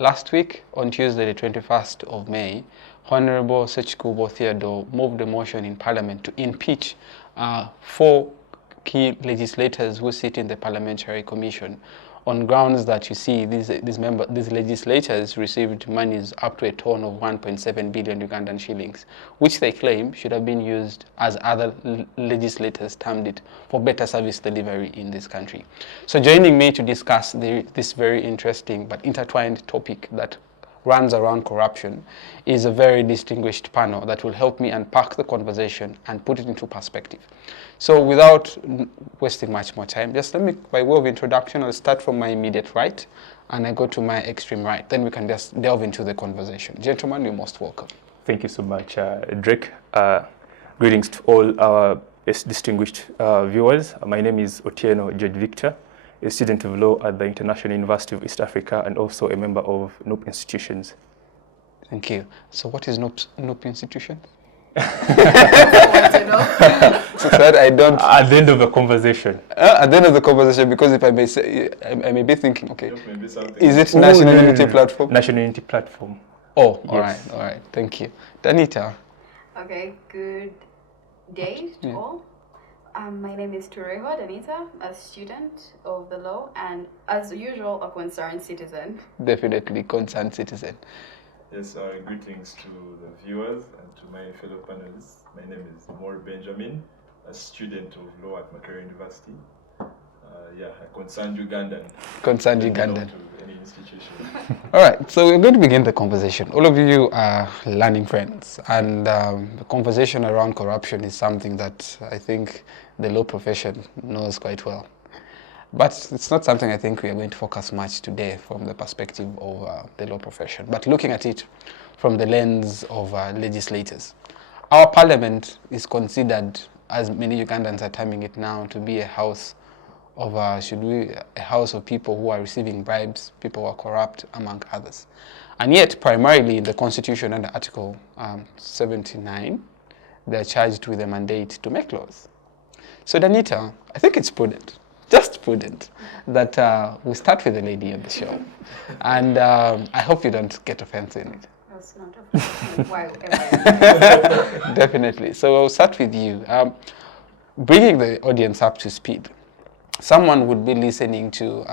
Last week, on Tuesday, the 21st of May, Honorable Sechikubo Theodore moved a motion in Parliament to impeach four key legislators who sit in the Parliamentary Commission on grounds that, you see, these legislators received monies up to a tone of 1.7 billion Ugandan shillings, which they claim should have been used, as other legislators termed it, for better service delivery in this country. So joining me to discuss this very interesting but intertwined topic that runs around corruption is a very distinguished panel that will help me unpack the conversation and put it into perspective. So without wasting much more time, just let me, by way of introduction, I'll start from my immediate right and I go to my extreme right. Then we can just delve into the conversation. Gentlemen, you're most welcome. Thank you so much, Drake. Greetings to all our distinguished viewers. My name is Otieno George Victor, a student of law at the International University of East Africa and also a member of NUP institutions. Thank you. So what is NUP institution? So that I don't... At the end of the conversation. At the end of the conversation, because if I may say, I may be thinking, okay, is it National Unity Platform? National Unity Platform. Oh, yes. all right, thank you. Danita. Okay, good day to all. My name is Turiho Danita, a student of the law, and as usual, a concerned citizen. Definitely concerned citizen. Yes, greetings to the viewers and to my fellow panelists. My name is Emor Benjamin, a student of law at Makerere University. A concerned Ugandan. Concerned Ugandan. To any institution. All right, so we're going to begin the conversation. All of you are learning friends, and the conversation around corruption is something that I think the law profession knows quite well. But it's not something I think we are going to focus much today from the perspective of the law profession, but looking at it from the lens of legislators. Our parliament is considered, as many Ugandans are terming it now, to be a house of, a house of people who are receiving bribes, people who are corrupt, among others. And yet, primarily in the Constitution under Article 79, they're charged with a mandate to make laws. So Danita, I think it's prudent, just prudent, that we start with the lady on the show. And I hope you don't get offensive in it. That's not offensive. Why Definitely. So I'll start with you. Bringing the audience up to speed. Someone would be listening to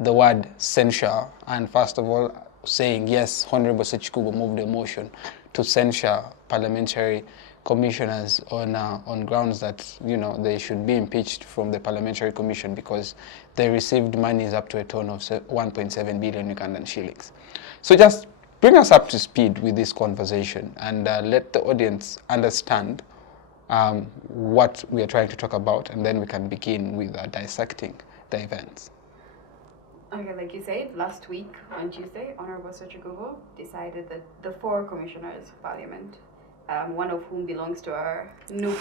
the word censure and first of all saying, yes, Honorable Sechikubo moved a motion to censure parliamentary commissioners on grounds that, you know, they should be impeached from the parliamentary commission because they received monies up to a tone of 1.7 billion Ugandan shillings. So just bring us up to speed with this conversation and let the audience understand what we are trying to talk about, and then we can begin with dissecting the events. Okay, like you said, last week on Tuesday, Honorable Sechikubo decided that the four commissioners of Parliament, one of whom belongs to our NUP,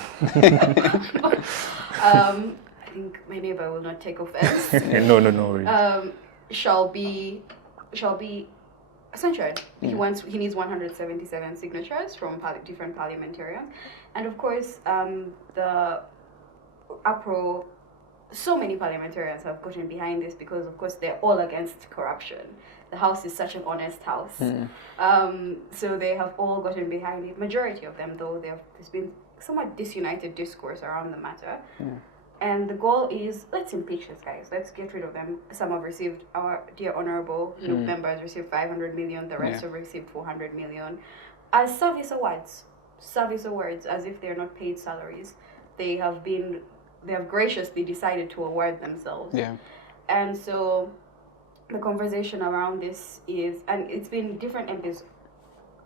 I think my neighbor will not take offense. No. Shall be censured. Yeah. He needs 177 signatures from different parliamentarians, and of course, so many parliamentarians have gotten behind this because, of course, they're all against corruption. The House is such an honest house, so they have all gotten behind it. Majority of them, though, there's been somewhat disunited discourse around the matter. Yeah. And the goal is, let's impeach these guys. Let's get rid of them. Some have received, our dear honorable NUP members received 500 million. The rest have received 400 million as service awards. Service awards, as if they're not paid salaries. They have graciously decided to award themselves. Yeah. And so the conversation around this is, and it's been different MPs.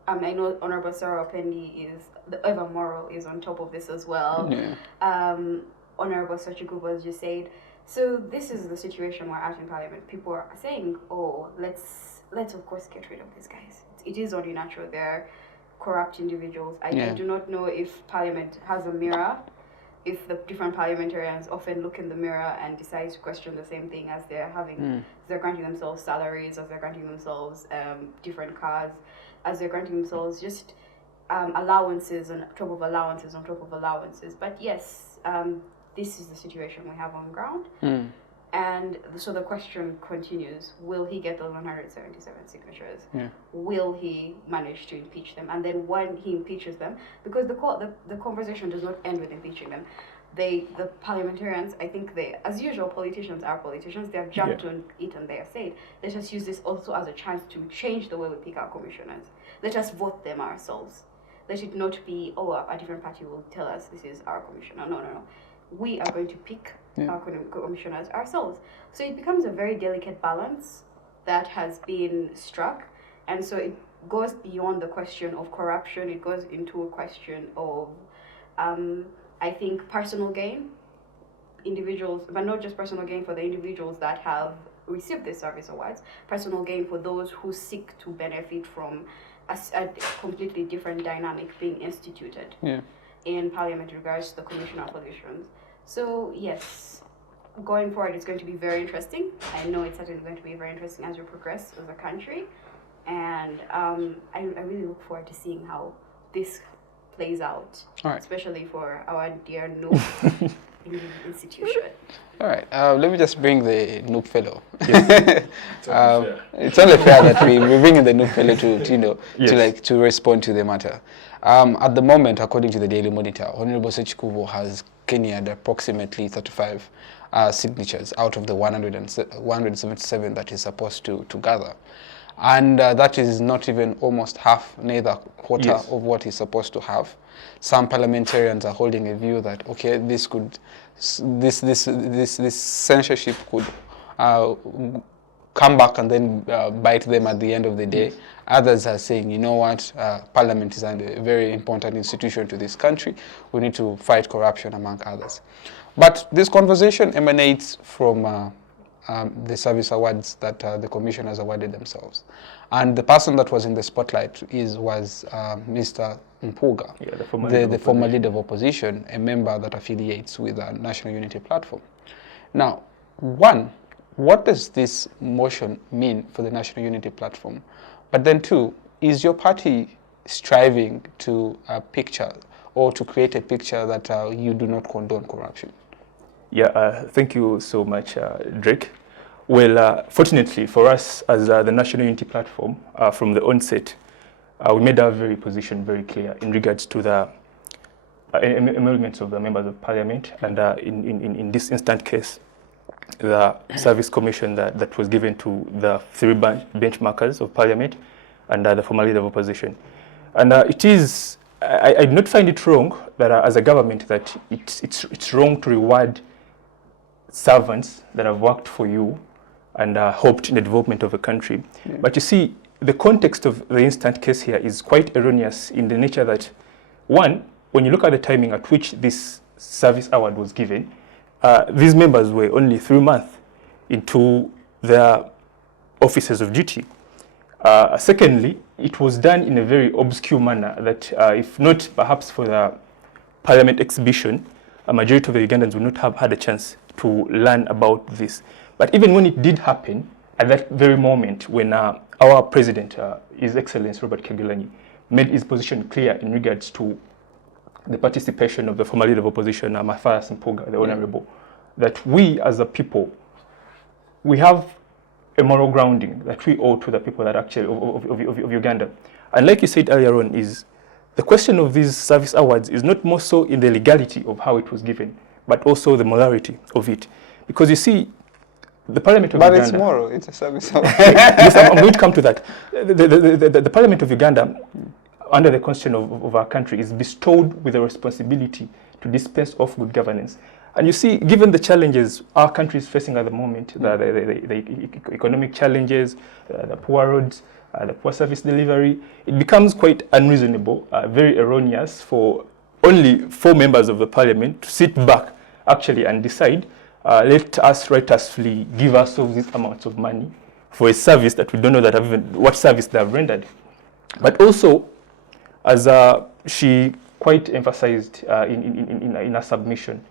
I know Honorable Sarah Opendi the ever moral is on top of this as well. Yeah. Honorable Sechikubo has just said. So this is the situation we're at in Parliament. People are saying, oh, let's of course get rid of these guys. It is only natural. They're corrupt individuals. I do not know if Parliament has a mirror, if the different parliamentarians often look in the mirror and decide to question the same thing as they're having, as they're granting themselves salaries, as they're granting themselves different cars, as they're granting themselves just allowances on top of allowances on top of allowances. But yes, this is the situation we have on ground. And so the question continues, will he get those 177 signatures? Yeah. Will he manage to impeach them? And then when he impeaches them, because the conversation does not end with impeaching them, the parliamentarians, I think as usual, politicians are politicians, they have jumped on it and they have said, let us use this also as a chance to change the way we pick our commissioners. Let us vote them ourselves. Let it not be, a different party will tell us this is our commissioner. No. We are going to pick our commissioners ourselves. So it becomes a very delicate balance that has been struck. And so it goes beyond the question of corruption. It goes into a question of, I think, personal gain. Individuals, but not just personal gain for the individuals that have received these service awards, personal gain for those who seek to benefit from a completely different dynamic being instituted in Parliament in regards to the commissioner positions. So yes, going forward it's going to be very interesting. I know it's certainly going to be very interesting as we progress as a country, and I really look forward to seeing how this plays out, especially for our dear Noob institution. All right, let me just bring the Noob fellow. Yes. It's only fair that we bring in the Noob fellow to Tino to respond to the matter. At the moment, according to the Daily Monitor, Honorable Sechikubo has Kenya'd approximately 35 signatures out of the 177 that he's supposed to gather. And that is not even almost half, neither quarter of what he's supposed to have. Some parliamentarians are holding a view that, okay, this censorship could come back and then bite them at the end of the day. Others are saying, you know what, Parliament is a very important institution to this country. We need to fight corruption, among others. But this conversation emanates from the service awards that the commissioners awarded themselves. And the person that was in the spotlight was Mr. Mpuga, the former leader of opposition, a member that affiliates with the National Unity Platform. Now, one, what does this motion mean for the National Unity Platform? But then two, is your party striving to picture or to create a picture that you do not condone corruption? Yeah, thank you so much, Drake. Well, fortunately for us as the National Unity Platform, from the onset, we made our position very clear in regards to the emoluments of the members of Parliament, and in this instant case, the service commission that was given to the three benchmarkers of Parliament and the former leader of opposition. And I do not find it wrong that as a government that it's wrong to reward servants that have worked for you and hoped in the development of a country. But you see, the context of the instant case here is quite erroneous in the nature that, one, when you look at the timing at which this service award was given, these members were only 3 months into their offices of duty. Secondly, it was done in a very obscure manner that if not perhaps for the Parliament exhibition, a majority of the Ugandans would not have had a chance to learn about this. But even when it did happen, at that very moment when our president, His Excellency Robert Kyagulanyi, made his position clear in regards to the participation of the former leader of opposition, Mathias Mpuga, the Honorable, that we as a people, we have a moral grounding that we owe to the people that actually of Uganda. And like you said earlier on, is the question of these service awards is not more so in the legality of how it was given, but also the morality of it. Because you see, the Parliament of Uganda... But it's moral, it's a service award. Yes, I'm going to come to that. The Parliament of Uganda, under the constitution of our country, is bestowed with the responsibility to dispense of good governance. And you see, given the challenges our country is facing at the moment, the economic challenges, the poor roads, the poor service delivery, it becomes quite unreasonable, very erroneous for only 4 members of the Parliament to sit back actually and decide, let us righteously give ourselves these amounts of money for a service that we don't know what service they have rendered. But also, as she quite emphasized in her submission,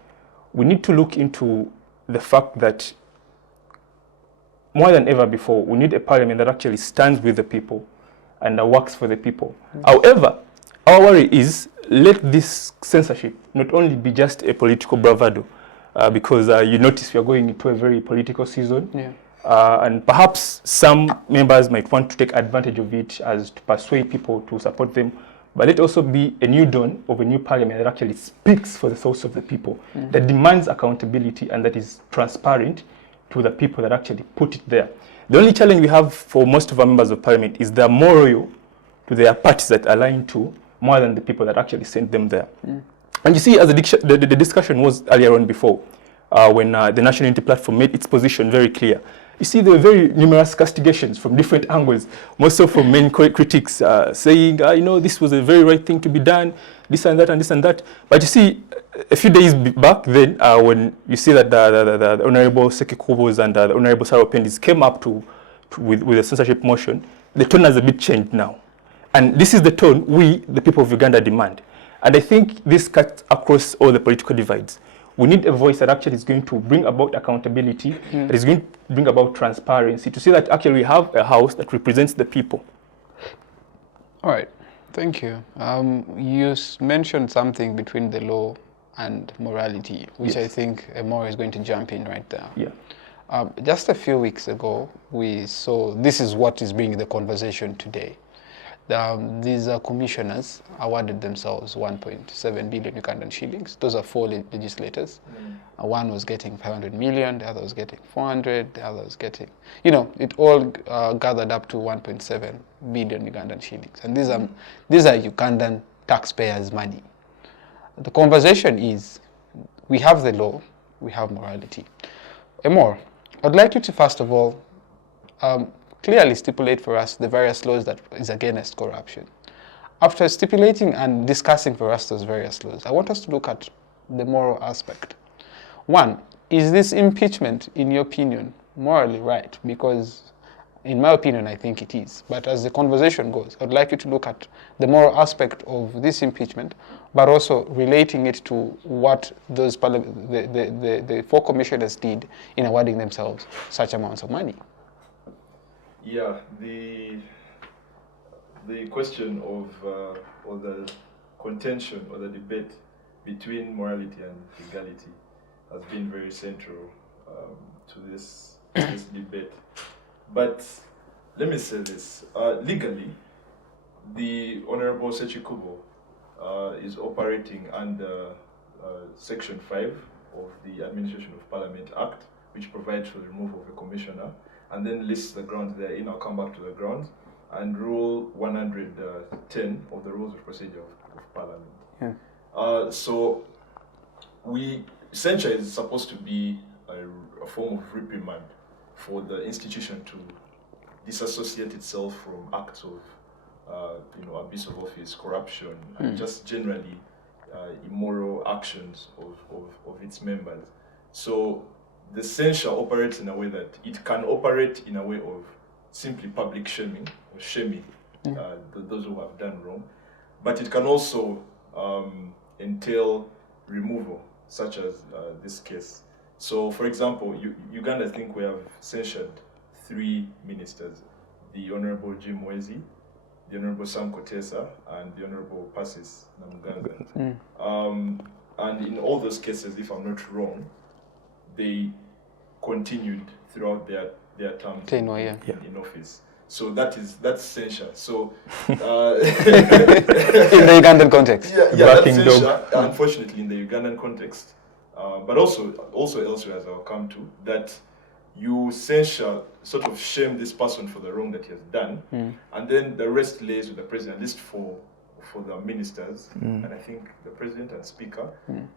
we need to look into the fact that more than ever before, we need a parliament that actually stands with the people and works for the people. However, our worry is, let this censorship not only be just a political bravado, because you notice we are going into a very political season. Yeah. And perhaps some members might want to take advantage of it as to persuade people to support them. But let also be a new dawn of a new parliament that actually speaks for the souls of the people, that demands accountability and that is transparent to the people that actually put it there. The only challenge we have for most of our members of parliament is they're more loyal to their parties that align to more than the people that actually sent them there. And you see, as the discussion was earlier on before, when the National Unity Platform made its position very clear, you see there were very numerous castigations from different angles, most so from main critics saying, you know, this was a very right thing to be done, this and that and this and that. But you see, a few days back then, when you see that the Honorable Seki Kubos and the Honorable Sarah Pendis came up with a censorship motion, the tone has a bit changed now. And this is the tone we, the people of Uganda, demand. And I think this cuts across all the political divides. We need a voice that actually is going to bring about accountability, that is going to bring about transparency, to see that actually we have a house that represents the people. All right, thank you. You mentioned something between the law and morality, which I think Emor is going to jump in right there. Yeah. Just a few weeks ago, we saw, this is what is bringing the conversation today. These commissioners awarded themselves 1.7 billion Ugandan shillings. Those are 4 legislators. One was getting 500 million, the other was getting 400, the other was getting, you know, it all gathered up to 1.7 billion Ugandan shillings. And these are Ugandan taxpayers' money. The conversation is, we have the law, we have morality. Emor, I'd like you to first of all clearly stipulate for us the various laws that is against corruption. After stipulating and discussing for us those various laws, I want us to look at the moral aspect. One, is this impeachment, in your opinion, morally right? Because in my opinion, I think it is. But as the conversation goes, I'd like you to look at the moral aspect of this impeachment, but also relating it to what those the 4 commissioners did in awarding themselves such amounts of money. Yeah, the question of or the contention or the debate between morality and legality has been very central to this debate. But let me say this: legally, the Honorable Sechi Kubo is operating under Section 5 of the Administration of Parliament Act, which provides for the removal of a commissioner, and then lists the grounds therein. I'll come back to the grounds. And Rule 110 of the Rules of Procedure of Parliament. Yeah. So censure is supposed to be a form of reprimand for the institution to disassociate itself from acts of abuse of office, corruption, and just generally immoral actions of its members. So the censure operates in a way that it can operate in a way of simply public shaming or shaming those who have done wrong, but it can also entail removal, such as this case. So, for example, Uganda, I think we have censured 3 ministers: the Honorable Jim Mwezi, the Honorable Sam Kotesa, and the Honorable Pasis Namuganga. And in all those cases, if I'm not wrong, they continued throughout their term in office. So that's censure. So in the Ugandan context. That's censure, unfortunately, in the Ugandan context. But also elsewhere, as I'll come to, that you censure, sort of shame this person for the wrong that he has done, and then the rest lays with the president, at least for the ministers, and I think the president and speaker.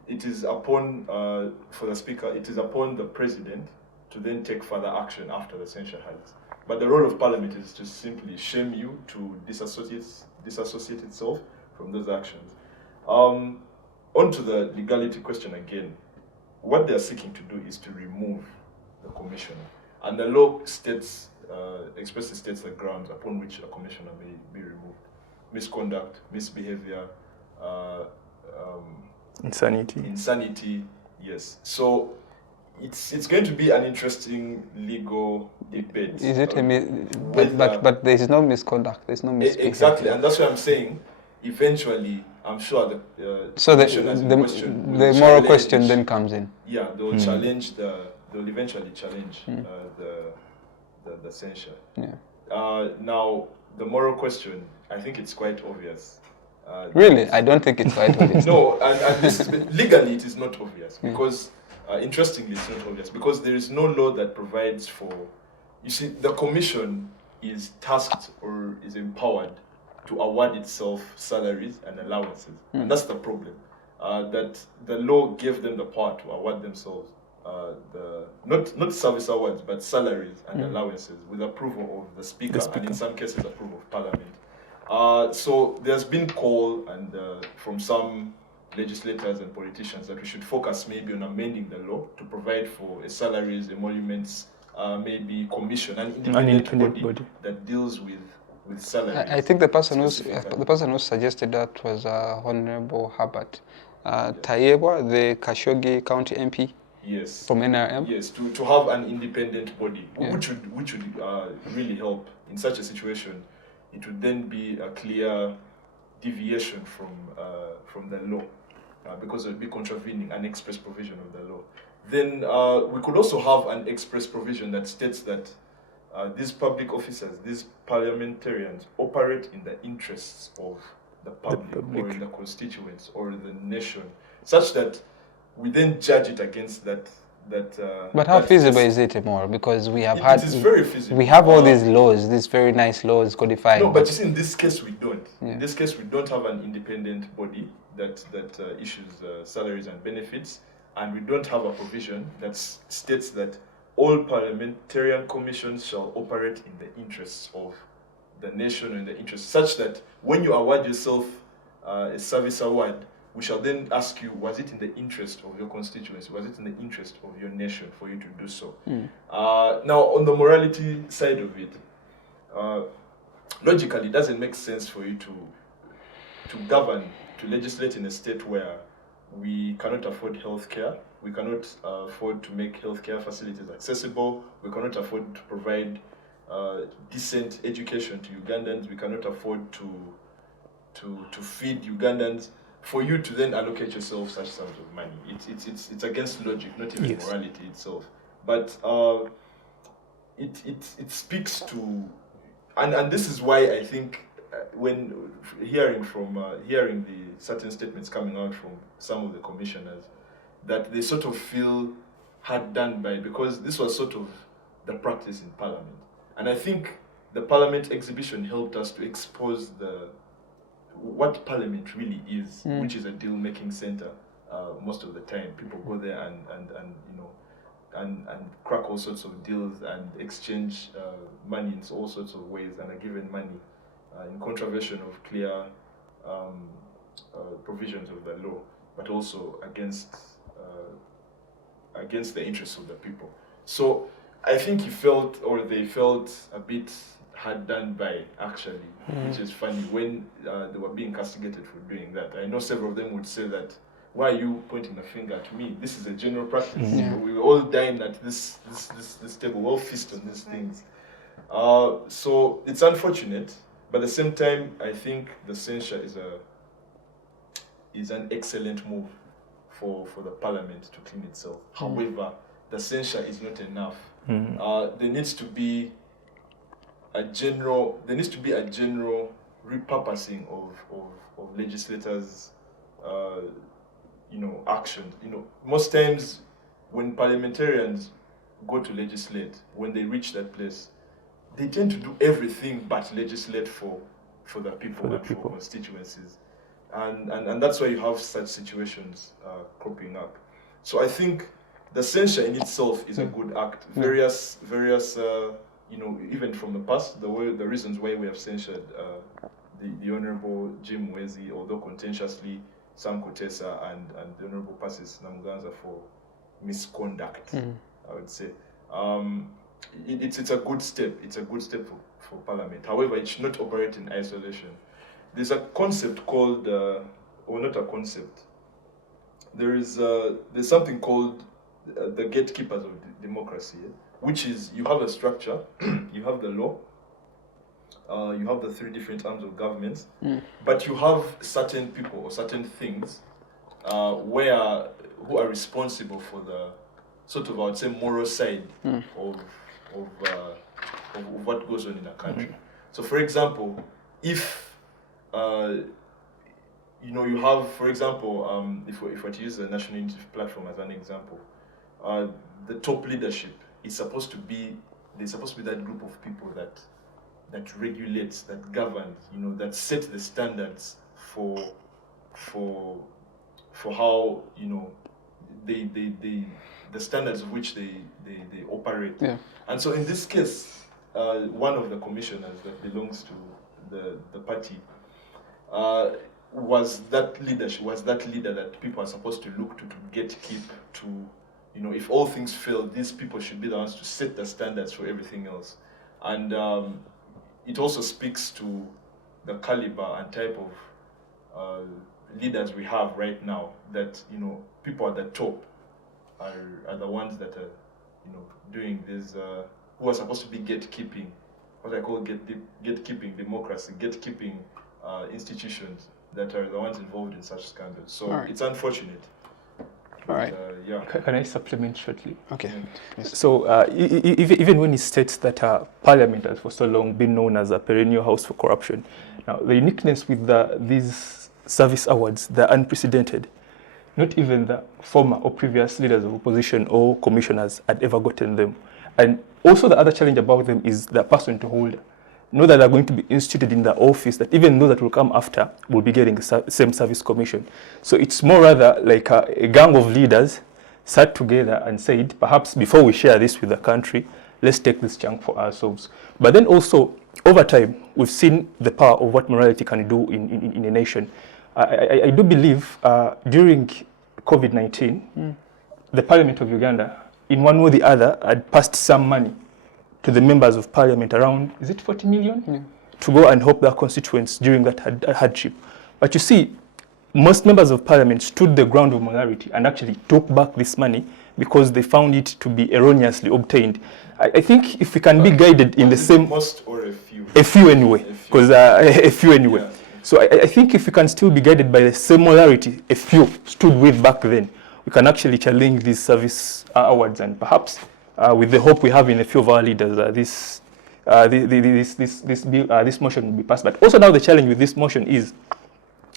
It is upon, for the speaker, it is upon the president to then take further action after the censure has. But the role of parliament is to simply shame you, to disassociate itself from those actions. On to the legality question again. What they are seeking to do is to remove the commissioner. And the law states, expressly states the grounds upon which a commissioner may be removed: misconduct, misbehavior, insanity, yes. So it's going to be an interesting legal debate. Is it but there is no misconduct, there's no misbehavior. Exactly, and that's why I'm saying eventually I'm sure the So the commissioners in question the will moral question challenge- then comes in. Yeah, they'll challenge they'll eventually challenge the censure. Yeah. Now, the moral question, I think it's quite obvious. Really, I don't think it's quite obvious. No, and this is, legally it is not obvious because, interestingly, it's not obvious because there is no law that provides for. You see, the commission is tasked or is empowered to award itself salaries and allowances, and that's the problem. That the law gave them the power to award themselves not service awards but salaries and allowances with approval of the speaker, and in some cases approval of parliament. So there's been call and from some legislators and politicians that we should focus maybe on amending the law to provide for salaries, emoluments, maybe commission, an independent body that deals with salaries. I think the person who suggested that was Honorable Herbert Tayewa, the Kashogi County MP. Yes. From NRM. Yes, to have an independent body, which would really help in such a situation. It would then be a clear deviation from the law, because it would be contravening an express provision of the law. Then we could also have an express provision that states that these public officers, these parliamentarians, operate in the interests of the public. Or in the constituents or the nation, such that we then judge it against that. But how feasible is it, Emor? Because we have it is very feasible. We have all these laws, these very nice laws codified. No, but you see, in this case we don't. In this case, we don't have an independent body that issues salaries and benefits, and we don't have a provision that states that all parliamentarian commissions shall operate in the interests of the nation and the interests, such that when you award yourself a service award, we shall then ask you, was it in the interest of your constituency? Was it in the interest of your nation for you to do so? Now, on the morality side of it, logically, it doesn't make sense for you to govern, to legislate in a state where we cannot afford healthcare, we cannot afford to make healthcare facilities accessible, we cannot afford to provide decent education to Ugandans, we cannot afford to feed Ugandans. For you to then allocate yourself such sums of money, it's against logic, not even morality itself. But it speaks to, and this is why I think when hearing the certain statements coming out from some of the commissioners, that they sort of feel hard done by, because this was sort of the practice in Parliament, and I think the Parliament exhibition helped us to expose what Parliament really is, which is a deal-making center. Most of the time, people go there and crack all sorts of deals and exchange money in all sorts of ways, and are given money in contravention of clear provisions of the law, but also against the interests of the people. So I think they felt a bit hard done by, actually, which is funny, when they were being castigated for doing that. I know several of them would say that, why are you pointing the finger at me? This is a general practice. We all dine at this table, we all feast on these things. So it's unfortunate, but at the same time, I think the censure is an excellent move for the Parliament to clean itself. However, the censure is not enough. There needs to be a general repurposing of legislators' actions. Most times when parliamentarians go to legislate, when they reach that place, they tend to do everything but legislate for the people and for constituencies, and that's why you have such situations cropping up. So I think the censure in itself is a good act. Various even from the past, the reasons why we have censured the Honorable Jim Wezi, although contentiously, Sam Kutesa and the Honorable Persis Namuganza for misconduct, I would say. It's a good step. It's a good step for Parliament. However, it should not operate in isolation. There's a concept called, or not a concept. There's something called the gatekeepers of democracy, which is, you have a structure, you have the law, you have the three different arms of government, but you have certain people or certain things who are responsible for the sort of, I would say, moral side of what goes on in a country. So, for example, if you have, for example, if we were to use the National Unity Platform as an example, the top leadership is supposed to be, there's supposed to be that group of people that regulates, that governs, that sets the standards for how, the standards of which they operate. Yeah. And so in this case, one of the commissioners that belongs to the party was that leader that people are supposed to look to gatekeep, to, if all things fail, these people should be the ones to set the standards for everything else. And it also speaks to the caliber and type of leaders we have right now, that, people at the top are the ones that are, doing this, who are supposed to be gatekeeping, what I call gatekeeping democracy, gatekeeping institutions that are the ones involved in such scandals. So it's unfortunate. All right. Yeah. Can I supplement shortly? Okay. Yes. So even when it states that Parliament has for so long been known as a perennial house for corruption, now the uniqueness with these service awards, they're unprecedented. Not even the former or previous leaders of opposition or commissioners had ever gotten them. And also the other challenge about them is the person to hold. Know that they're going to be instituted in the office, that even those that will come after will be getting the same service commission. So it's more rather like a gang of leaders sat together and said, perhaps before we share this with the country, let's take this chunk for ourselves. But then also, over time, we've seen the power of what morality can do in a nation. I do believe during COVID-19, the Parliament of Uganda, in one way or the other, had passed some money to the members of Parliament, around, is it 40 million? Yeah. To go and help their constituents during that hardship. But you see, most members of Parliament stood the ground of morality and actually took back this money because they found it to be erroneously obtained. I think if we can be guided in the same... Most or a few? A few anyway, because a few anyway. Yeah. So I think if we can still be guided by the same morality a few stood with back then, we can actually challenge these service awards, and perhaps with the hope we have in a few of our leaders, this motion will be passed. But also now the challenge with this motion is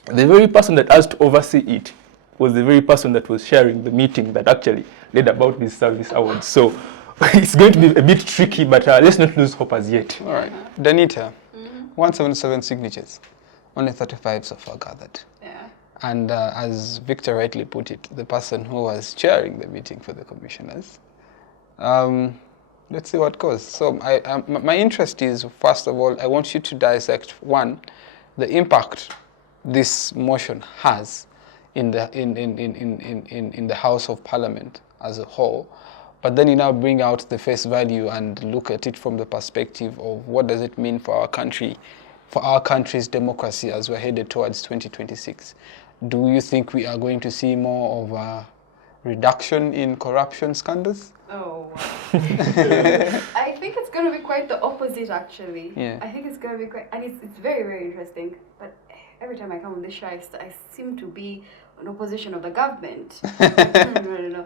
the very person that has to oversee it was the very person that was sharing the meeting that actually led about these service awards. So it's going to be a bit tricky, but let's not lose hope as yet. All right. Danita, 177 signatures. Only 35 so far gathered. Yeah. And as Victor rightly put it, the person who was chairing the meeting for the commissioners, let's see what goes. So my interest is, first of all, I want you to dissect, one, the impact this motion has in the House of Parliament as a whole, but then you now bring out the face value and look at it from the perspective of what does it mean for our country, for our country's democracy as we're headed towards 2026. Do you think we are going to see more of a reduction in corruption scandals? Oh, wow. I think it's going to be quite the opposite, actually. Yeah. I think it's going to be quite, and it's very, very interesting. But every time I come on this show, I seem to be an opposition of the government. No.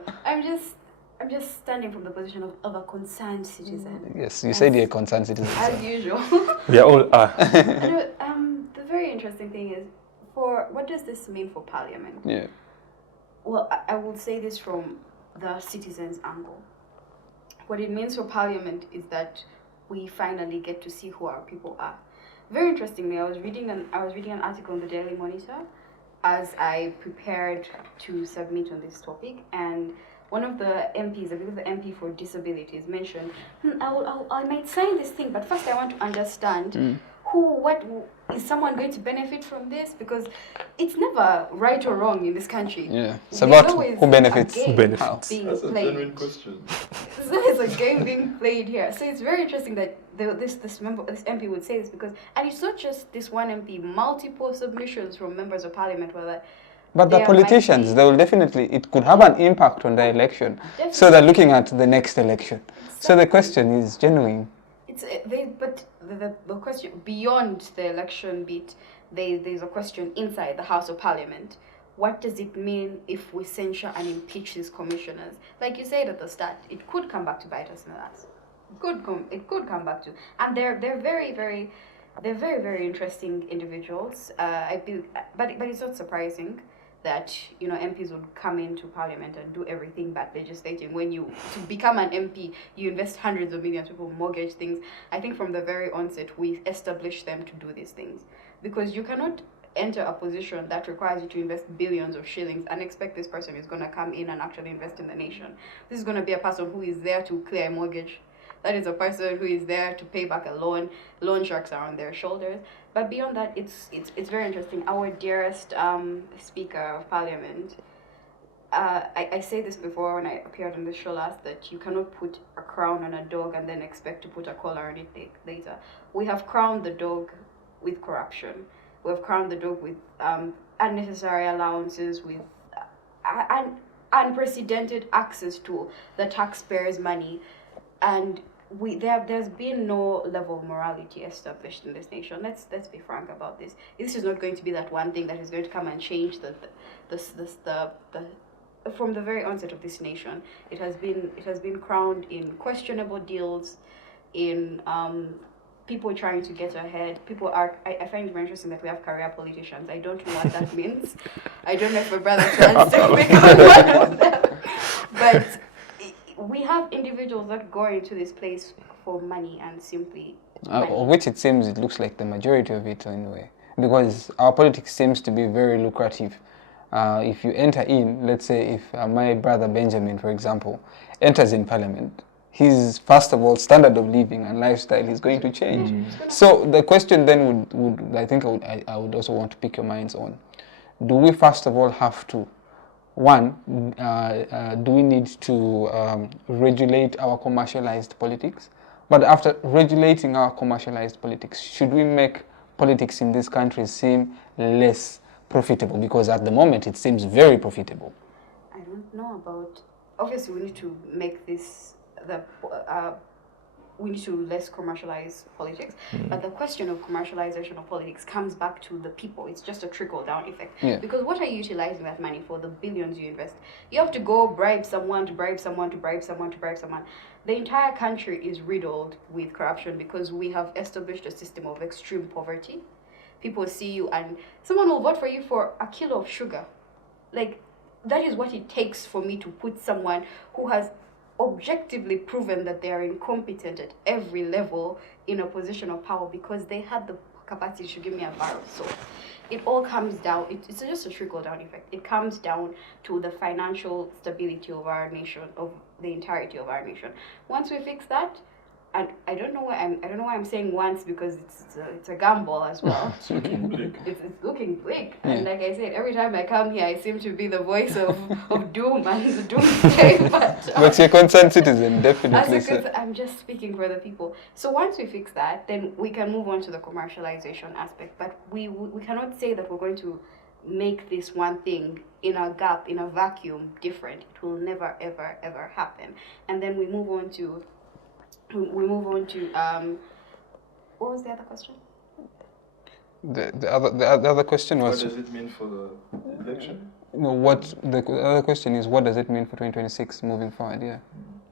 I'm just standing from the position of a concerned citizen. Yes, you said you're a concerned citizen. As usual. We all are. The very interesting thing is, what does this mean for Parliament? Yeah. Well, I will say this from the citizens' angle. What it means for Parliament is that we finally get to see who our people are. Very interestingly, I was reading an article in the Daily Monitor as I prepared to submit on this topic, and one of the MPs, I believe the MP for disabilities, mentioned, I might sign this thing, but first I want to understand what is someone going to benefit from this? Because it's never right or wrong in this country. Yeah, it's about who benefits. Who benefits? That's a genuine question. There's a game being played here. So it's very interesting that this MP would say this, because, and it's not just this one MP, multiple submissions from members of Parliament were that. But the politicians, they will definitely, it could have an impact on the election. Definitely. So they're looking at the next election. Exactly. So the question is genuine, but the question beyond the election bit, there's a question inside the House of Parliament. What does it mean if we censure and impeach these commissioners? Like you said at the start, it could come back to bite us in the ass. It could come back to, and they're very interesting individuals. But it's not surprising that MPs would come into Parliament and do everything but legislating. When you to become an MP, you invest hundreds of millions, people mortgage things. I think from the very onset we established them to do these things, because you cannot enter a position that requires you to invest billions of shillings and expect this person is going to come in and actually invest in the nation. This is going to be a person who is there to clear a mortgage. That is a person who is there to pay back a loan. Loan sharks are on their shoulders. But beyond that, it's very interesting. Our dearest Speaker of Parliament, I say this before when I appeared on this show last, that you cannot put a crown on a dog and then expect to put a collar on it later. We have crowned the dog with corruption. We have crowned the dog with unnecessary allowances, with unprecedented access to the taxpayers' money, and there's been no level of morality established in this nation. Let's be frank about this. This is not going to be that one thing that is going to come and change the from the very onset of this nation. It has been crowned in questionable deals, in people trying to get ahead. I find it very interesting that we have career politicians. I don't know what that means. I don't know if my brother plans to become one of them. But we have individuals that go into this place for money and simply money. Of which it seems it looks like the majority of it anyway, because our politics seems to be very lucrative. If you enter in, let's say if my brother Benjamin, for example, enters in Parliament, his, first of all, standard of living and lifestyle is going to change. So the question then would I think I would also want to pick your minds on, do we first of all have to, one, do we need to regulate our commercialized politics? But after regulating our commercialized politics, should we make politics in this country seem less profitable? Because at the moment it seems very profitable. I don't know about, obviously we need to make this we need to less commercialize politics, but the question of commercialization of politics comes back to the people. It's just a trickle-down effect. Yeah. Because what are you utilizing that money for? The billions you invest. You have to go bribe someone to bribe someone to bribe someone to bribe someone. The entire country is riddled with corruption because we have established a system of extreme poverty. People see you and someone will vote for you for a kilo of sugar. Like, that is what it takes for me to put someone who has objectively proven that they are incompetent at every level in a position of power because they had the capacity to give me a bar of soap. It all comes down, it's just a trickle-down effect. It comes down to the financial stability of our nation, of the entirety of our nation. Once we fix that, and I don't know why I'm saying once, because it's a gamble as well. It's looking bleak. It's looking bleak. And like I said, every time I come here, I seem to be the voice of doom and the doomsday. But you're a concerned citizen, definitely. I'm just speaking for the people. So once we fix that, then we can move on to the commercialization aspect. But we cannot say that we're going to make this one thing in a gap, in a vacuum, different. It will never, ever, ever happen. And then we move on to what was the other question? The other question was, what does it mean for the election? No, what the other question is, what does it mean for 2026 moving forward? Yeah.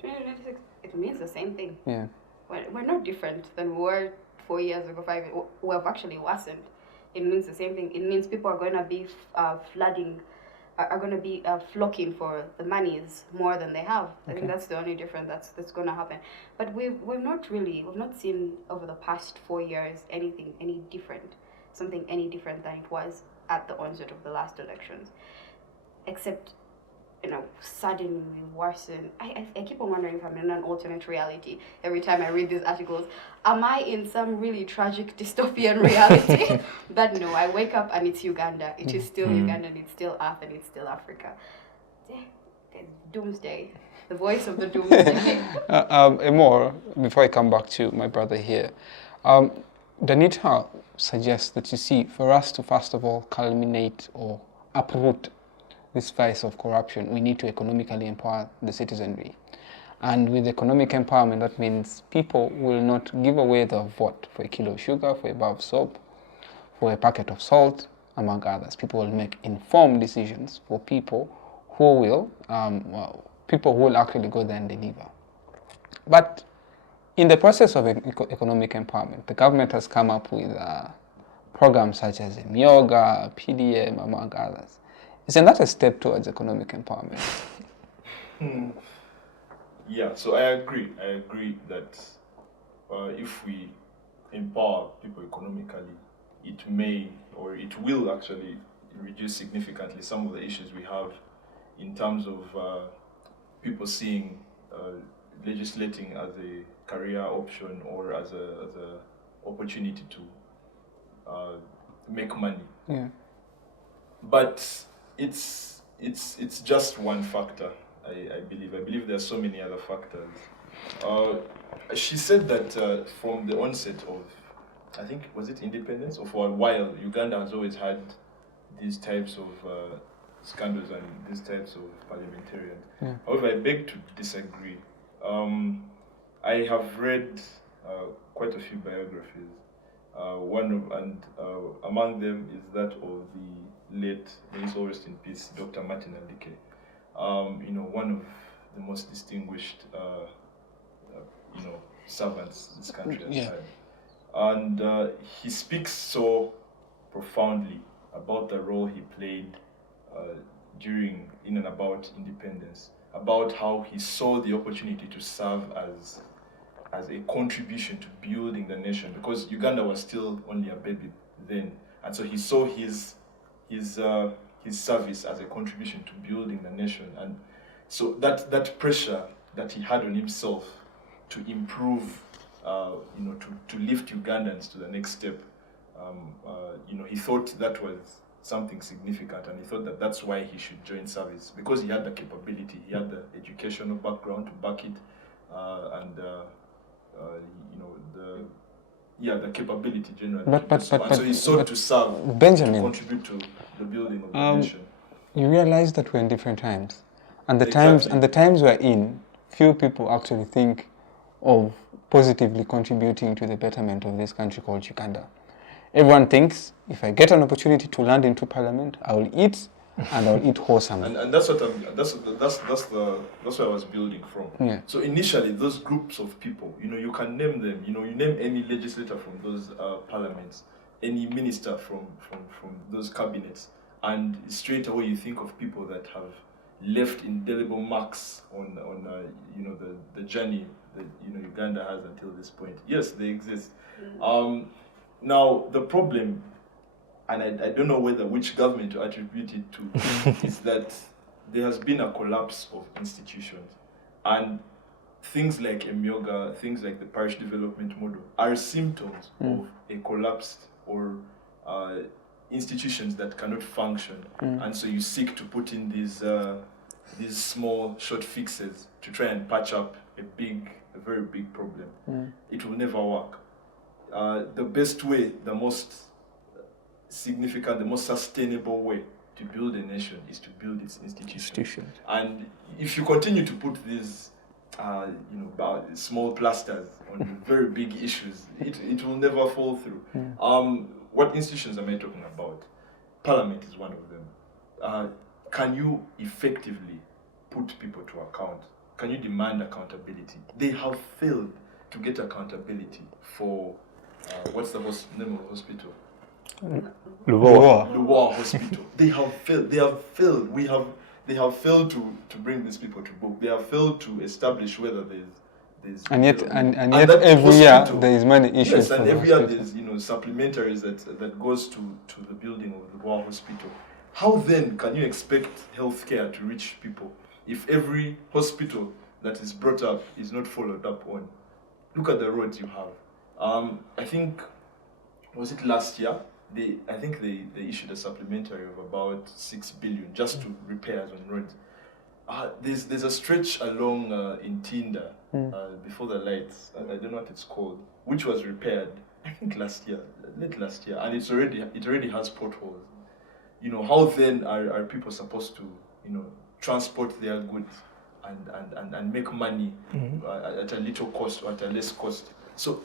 2026, it means the same thing. Yeah. We're not different than we were 4 years ago, 5 years. We have actually worsened. It means the same thing. It means people are going to be flocking for the monies more than they have. I think that's the only difference that's going to happen. But we've not seen over the past 4 years something any different than it was at the onset of the last elections, except suddenly worsen. I keep on wondering if I'm in an alternate reality every time I read these articles. Am I in some really tragic dystopian reality? But no, I wake up and it's Uganda. It is still Uganda, and it's still Earth, and it's still Africa. There's doomsday. The voice of the doomsday. Emor, before I come back to my brother here, Danita suggests that, you see, for us to first of all culminate or uproot this vice of corruption, we need to economically empower the citizenry. And with economic empowerment, that means people will not give away their vote for a kilo of sugar, for a bar of soap, for a packet of salt, among others. People will make informed decisions for people who will, people who will actually go there and deliver. But in the process of economic empowerment, the government has come up with programs such as Emor, PDM, among others. Isn't that a step towards economic empowerment? Yeah, so I agree. I agree that if we empower people economically, it may or it will actually reduce significantly some of the issues we have in terms of people seeing legislating as a career option or as a opportunity to make money. Yeah. But it's just one factor. I believe there are so many other factors. She said that from the onset of, I think, was it independence? Or for a while, Uganda has always had these types of scandals and these types of parliamentarians. Yeah. However, I beg to disagree. I have read quite a few biographies. Among them is that of the late, may his soul rest in peace, Dr. Martin Andike. One of the most distinguished, servants this country has Yeah. had. And he speaks so profoundly about the role he played during, in and about independence, about how he saw the opportunity to serve as a contribution to building the nation, because Uganda was still only a baby then, and so he saw his service as a contribution to building the nation. And so that pressure that he had on himself to improve, to lift Ugandans to the next step, he thought that was something significant, and he thought that that's why he should join service, because he had the capability, he had the educational background to back it, the capability generally. So he sought to serve, Benjamin, to contribute to the building of the nation. You realize that we're in different times, and the Exactly. times we're in, few people actually think of positively contributing to the betterment of this country called Uganda. Everyone thinks, if I get an opportunity to land into parliament, I will eat, and I'll eat wholesome. And that's what that's what I was building from. Yeah. So initially, those groups of people, you can name them. You name any legislator from those parliaments, any minister from those cabinets, and straight away you think of people that have left indelible marks on the journey that Uganda has until this point. Yes, they exist. Now the problem, and I don't know which government to attribute it to, is that there has been a collapse of institutions, and things like Emyoga, things like the parish development model are symptoms of a collapsed or institutions that cannot function, and so you seek to put in these small short fixes to try and patch up a very big problem. It will never work. The best way, the most significant, the most sustainable way to build a nation is to build its institutions. And if you continue to put these small plasters on very big issues, it will never fall through. What institutions am I talking about? Parliament is one of them. Can you effectively put people to account? Can you demand accountability? They have failed to get accountability for what's the name of the hospital? Luwa Hospital. They have failed. They have failed. They have failed to bring these people to book. They have failed to establish whether there's and yet every year there is money issues. Yes, and every year there's supplementaries that goes to the building of the Luwa Hospital. How then can you expect healthcare to reach people if every hospital that is brought up is not followed up on? Look at the roads you have. I think, was it last year? They issued a supplementary of about 6 billion just to repairs on roads. There's a stretch along in Tinda before the lights. I don't know what it's called, which was repaired. I think late last year, and it already has potholes. How then are people supposed to transport their goods? and make money at a little cost or at a less cost. So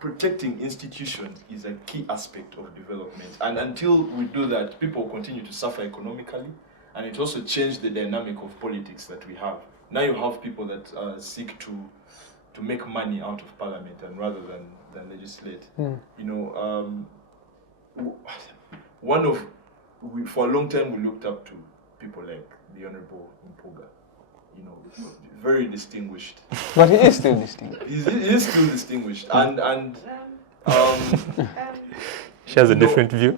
protecting institutions is a key aspect of development. And until we do that, people continue to suffer economically, and it also changed the dynamic of politics that we have. Now you have people that seek to make money out of parliament and rather than legislate. For a long time we looked up to people like the Honorable Mpuga, very distinguished. But he is still distinguished. He is still distinguished, and She has a different view.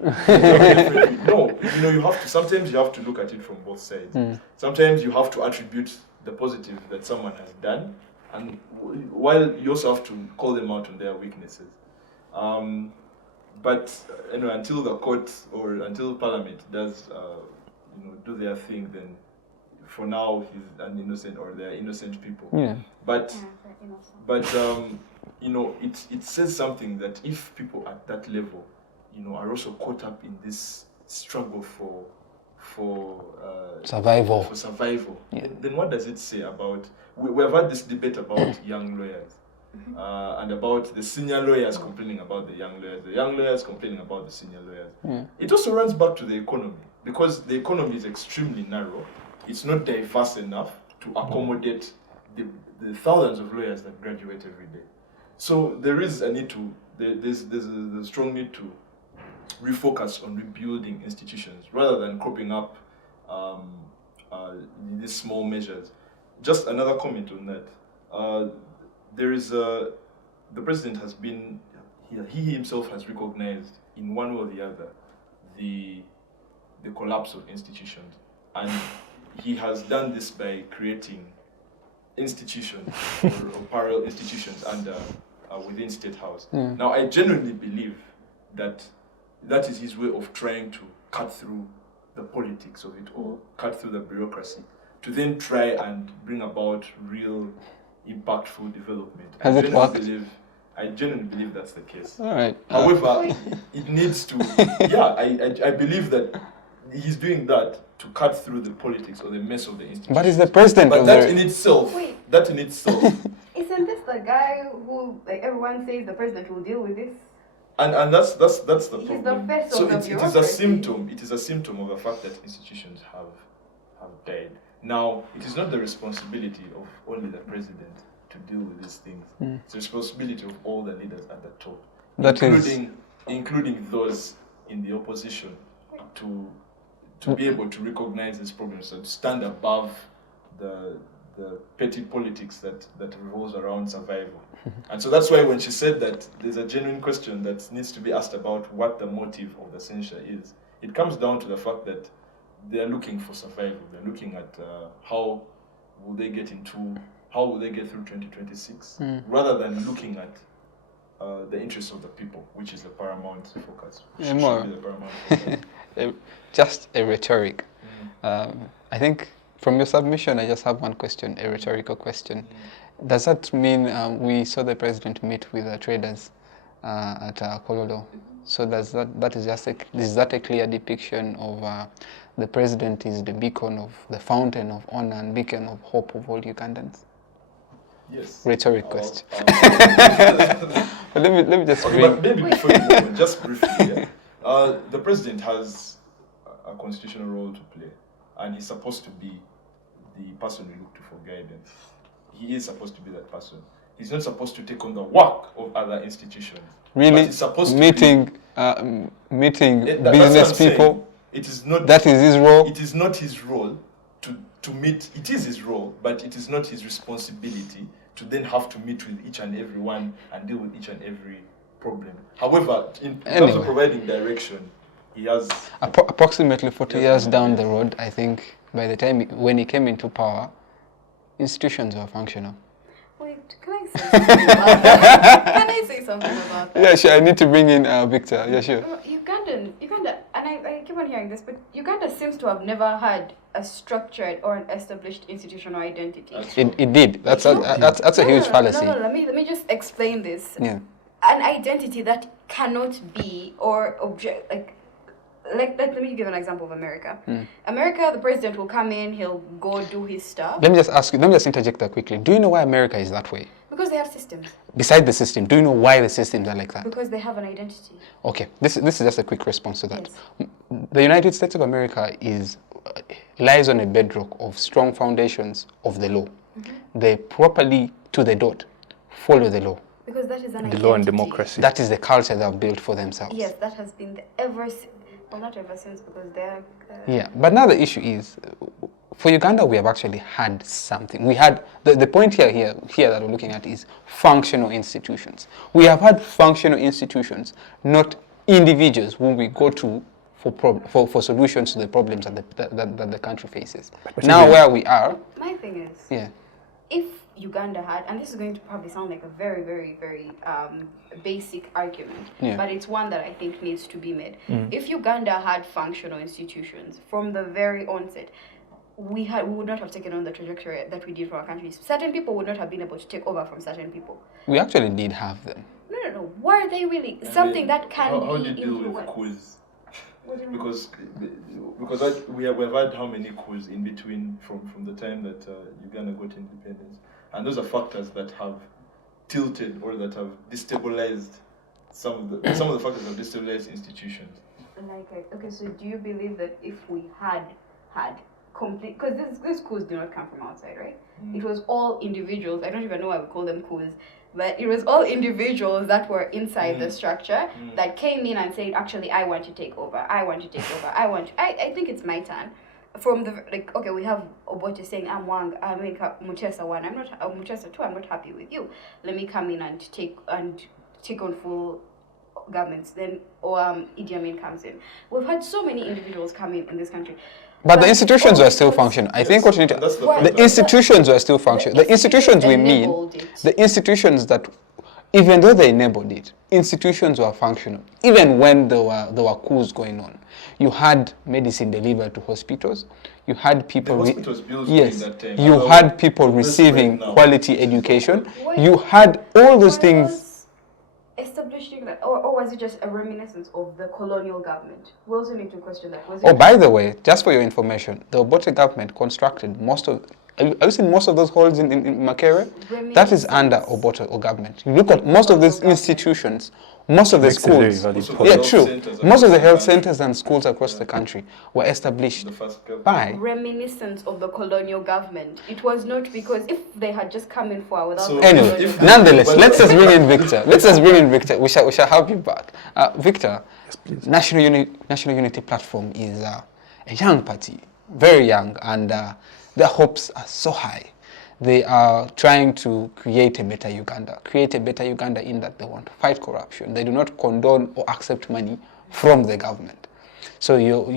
No, sometimes you have to look at it from both sides. Sometimes you have to attribute the positive that someone has done, and while you also have to call them out on their weaknesses. But until the court or until Parliament does do their thing, then for now he's an innocent, or they're innocent people. Yeah. But it says something that if people at that level are also caught up in this struggle for survival. Yeah. Then what does it say about? We have had this debate about young lawyers, and about the senior lawyers complaining about the young lawyers complaining about the senior lawyers. Yeah. It also runs back to the economy, because the economy is extremely narrow. It's not diverse enough to accommodate the thousands of lawyers that graduate every day. So there is a need to, there's a strong need to refocus on rebuilding institutions rather than cropping up these small measures. Just another comment on that. The president has been, he himself has recognized in one way or the other the collapse of institutions, and he has done this by creating institutions or parallel institutions within State House. Now, I genuinely believe that is his way of trying to cut through the politics of it all, cut through the bureaucracy, to then try and bring about real impactful development. Has it worked? I genuinely believe that's the case. All right. However, it needs to, I believe that he's doing that to cut through the politics or the mess of the institution. But he's the president But of that the... in itself, Isn't this the guy who, like, everyone says the president will deal with this? And that's the problem. He's the face So of the it is a bureaucracy. symptom. It is a symptom of the fact that institutions have died. Now, it is not the responsibility of only the president to deal with these things. It's the responsibility of all the leaders at the top, including those in the opposition, to be able to recognize these problems and stand above the petty politics that revolves around survival. And so that's why when she said that there's a genuine question that needs to be asked about what the motive of the censure is, it comes down to the fact that they're looking for survival. They're looking at how will they get through 2026, rather than looking at the interests of the people, which is the paramount focus. Emor, just a rhetoric. I think from your submission, I just have one question, a rhetorical question. Does that mean we saw the president meet with the traders at Kololo? So is that a clear depiction of the president is the beacon of the fountain of honor and beacon of hope of all Ugandans? Yes. Rhetoric question. But let me just but maybe before you move on, just briefly, the president has a constitutional role to play, and he's supposed to be the person we look to for guidance. He is supposed to be that person. He's not supposed to take on the work of other institutions. Really? He's supposed meeting business people? It is not. That is his role? It is not his role to meet. It is his role, but it is not his responsibility to then have to meet with each and every one and deal with each and every problem. However, in terms of providing direction, he has... Approximately 40 years down the road, I think, by the time when he came into power, institutions were functional. Wait, can I say something about that? Can I say something about that? Yeah, sure. I need to bring in Victor. Yeah, sure. Uganda, and I keep on hearing this, but Uganda seems to have never had a structured or an established institutional identity. It did. That's a huge fallacy. No, let me just explain this. Yeah. An identity that cannot be or let me give an example of America. America, the president will come in, he'll go do his stuff. Let me just interject that quickly. Do you know why America is that way? Because they have systems. Beside the system, do you know why the systems are like that? Because they have an identity. Okay, this is just a quick response to that. Yes. The United States of America lies on a bedrock of strong foundations of the law. They properly, to the dot, follow the law. Because that is an identity. The law and democracy. That is the culture they have built for themselves. Yes, that has been well, not ever since, because they're... Yeah, but now the issue is, for Uganda, we have actually had something. We had, the point here that we're looking at is functional institutions. We have had functional institutions, not individuals whom we go to for solutions to the problems that the country faces. Now where we are... My thing is, yeah. If Uganda had, and this is going to probably sound like a very, very, very basic argument, but it's one that I think needs to be made. If Uganda had functional institutions from the very onset, we would not have taken on the trajectory that we did for our countries. Certain people would not have been able to take over from certain people. We actually did have them. No. Were they really something that can how be do you deal with coups? Because we have had how many coups in between from the time that Uganda got independence, and those are factors that have tilted or that have destabilized some of the factors that have destabilized institutions. Okay, so do you believe that if we had complete, because these coups do not come from outside, right? It was all individuals. I don't even know why we call them coups, but it was all individuals that were inside the structure that came in and said, actually, I want to take over. I think it's my turn. From the, okay, we have Obote saying, I'm Mutesa 1, I'm not, Mutesa 2, I'm not happy with you. Let me come in and take on full governments. Then Idi Amin comes in. We've had so many individuals come in this country. But the institutions were still functioning. I think what you need to... The institutions were still functioning. The institutions we mean, the institutions that, even though they enabled it, institutions were functional. Even when there were coups going on. You had medicine delivered to hospitals. You had people... You had people receiving quality education. You had all those things... Establishing that, or was it just a reminiscence of the colonial government? We also need to question that. By the way, just for your information, the Obote government constructed most of... Have you seen most of those halls in Makerere? That is under Obote government. You look at most of these institutions, most of the schools... Yeah, true. Most of the health centers and schools across the country were established by... Reminiscence of the colonial government. It was not because if they had just come in for without... Anyway, nonetheless, let's just bring in Victor. We shall have you back. Victor, yes, National Unity Platform is a young party, very young, and their hopes are so high. They are trying to create a better Uganda in that they want to fight corruption. They do not condone or accept money from the government. So we don't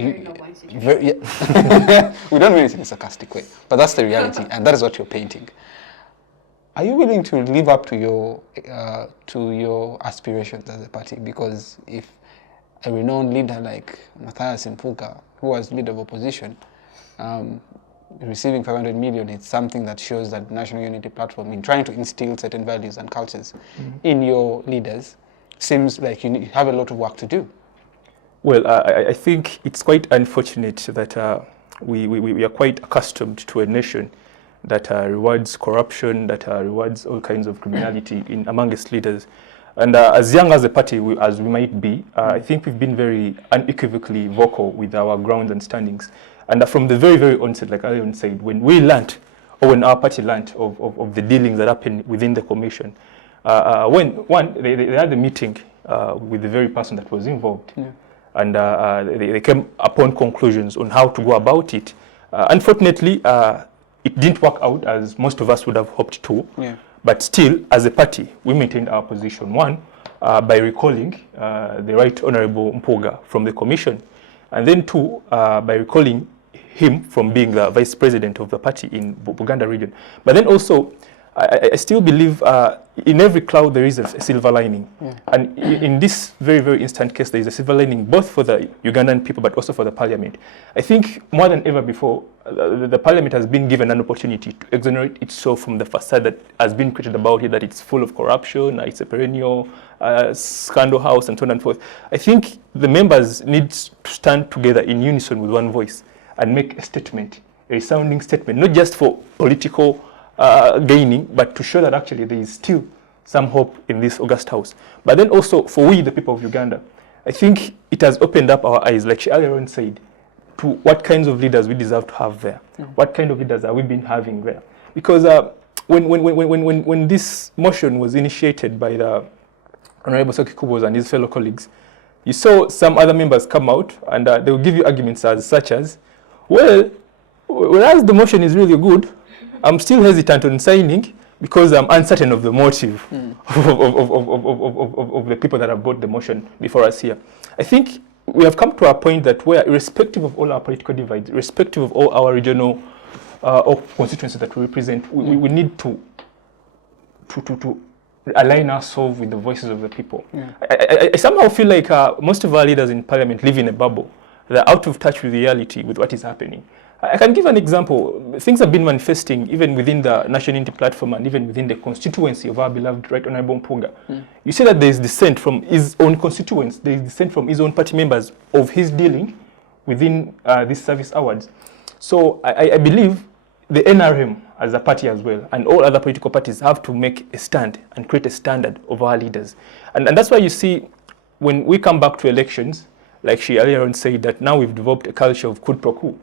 mean it in a sarcastic way, but that's the reality, and that is what you're painting. Are you willing to live up to your aspirations as a party? Because if a renowned leader like Matthias Mpuga, who was leader of opposition, receiving 500 million, it's something that shows that National Unity Platform, in trying to instill certain values and cultures in your leaders, seems like you have a lot of work to do. Well, I think it's quite unfortunate that we are quite accustomed to a nation that rewards corruption, that rewards all kinds of criminality among its leaders. And as young as a party as we might be, I think we've been very unequivocally vocal with our grounds and standings. And from the very, very onset, like Alan said, when we learnt, or when our party learnt of the dealings that happened within the commission, they had a meeting with the very person that was involved. Yeah. And they came upon conclusions on how to go about it. Unfortunately, it didn't work out as most of us would have hoped to. Yeah. But still, as a party, we maintained our position. One, by recalling the Right Honourable Mpuga from the commission. And then two, by recalling him from being the vice president of the party in Buganda region. But then also, I still believe in every cloud there is a silver lining. And in this very, very instant case, there is a silver lining both for the Ugandan people but also for the Parliament. I think more than ever before, the Parliament has been given an opportunity to exonerate itself from the facade that has been created about it, that it's full of corruption, it's a perennial scandal house, and so on and forth. I think the members need to stand together in unison with one voice and make a statement, a resounding statement, not just for political gaining, but to show that actually there is still some hope in this august house. But then also for we, the people of Uganda, I think it has opened up our eyes, like she earlier on said, to what kinds of leaders we deserve to have there. What kind of leaders have we been having there? Because when this motion was initiated by the Honorable Soki Kubos and his fellow colleagues, you saw some other members come out and they will give you arguments such as, well, whereas the motion is really good, I'm still hesitant on signing because I'm uncertain of the motive of the people that have brought the motion before us here. I think we have come to a point that where, irrespective of all our political divides, irrespective of all our regional or constituencies that we represent, we need to align ourselves with the voices of the people. I somehow feel like most of our leaders in Parliament live in a bubble. They're out of touch with reality, with what is happening. I can give an example. Things have been manifesting even within the National Unity Platform and even within the constituency of our beloved Right Honorable Mpunga. You see that there is dissent from his own constituents, there is dissent from his own party members of his dealing within these service awards. So I believe the NRM as a party as well and all other political parties have to make a stand and create a standard of our leaders. And that's why you see when we come back to elections, like she earlier on said, that now we've developed a culture of quid pro quo.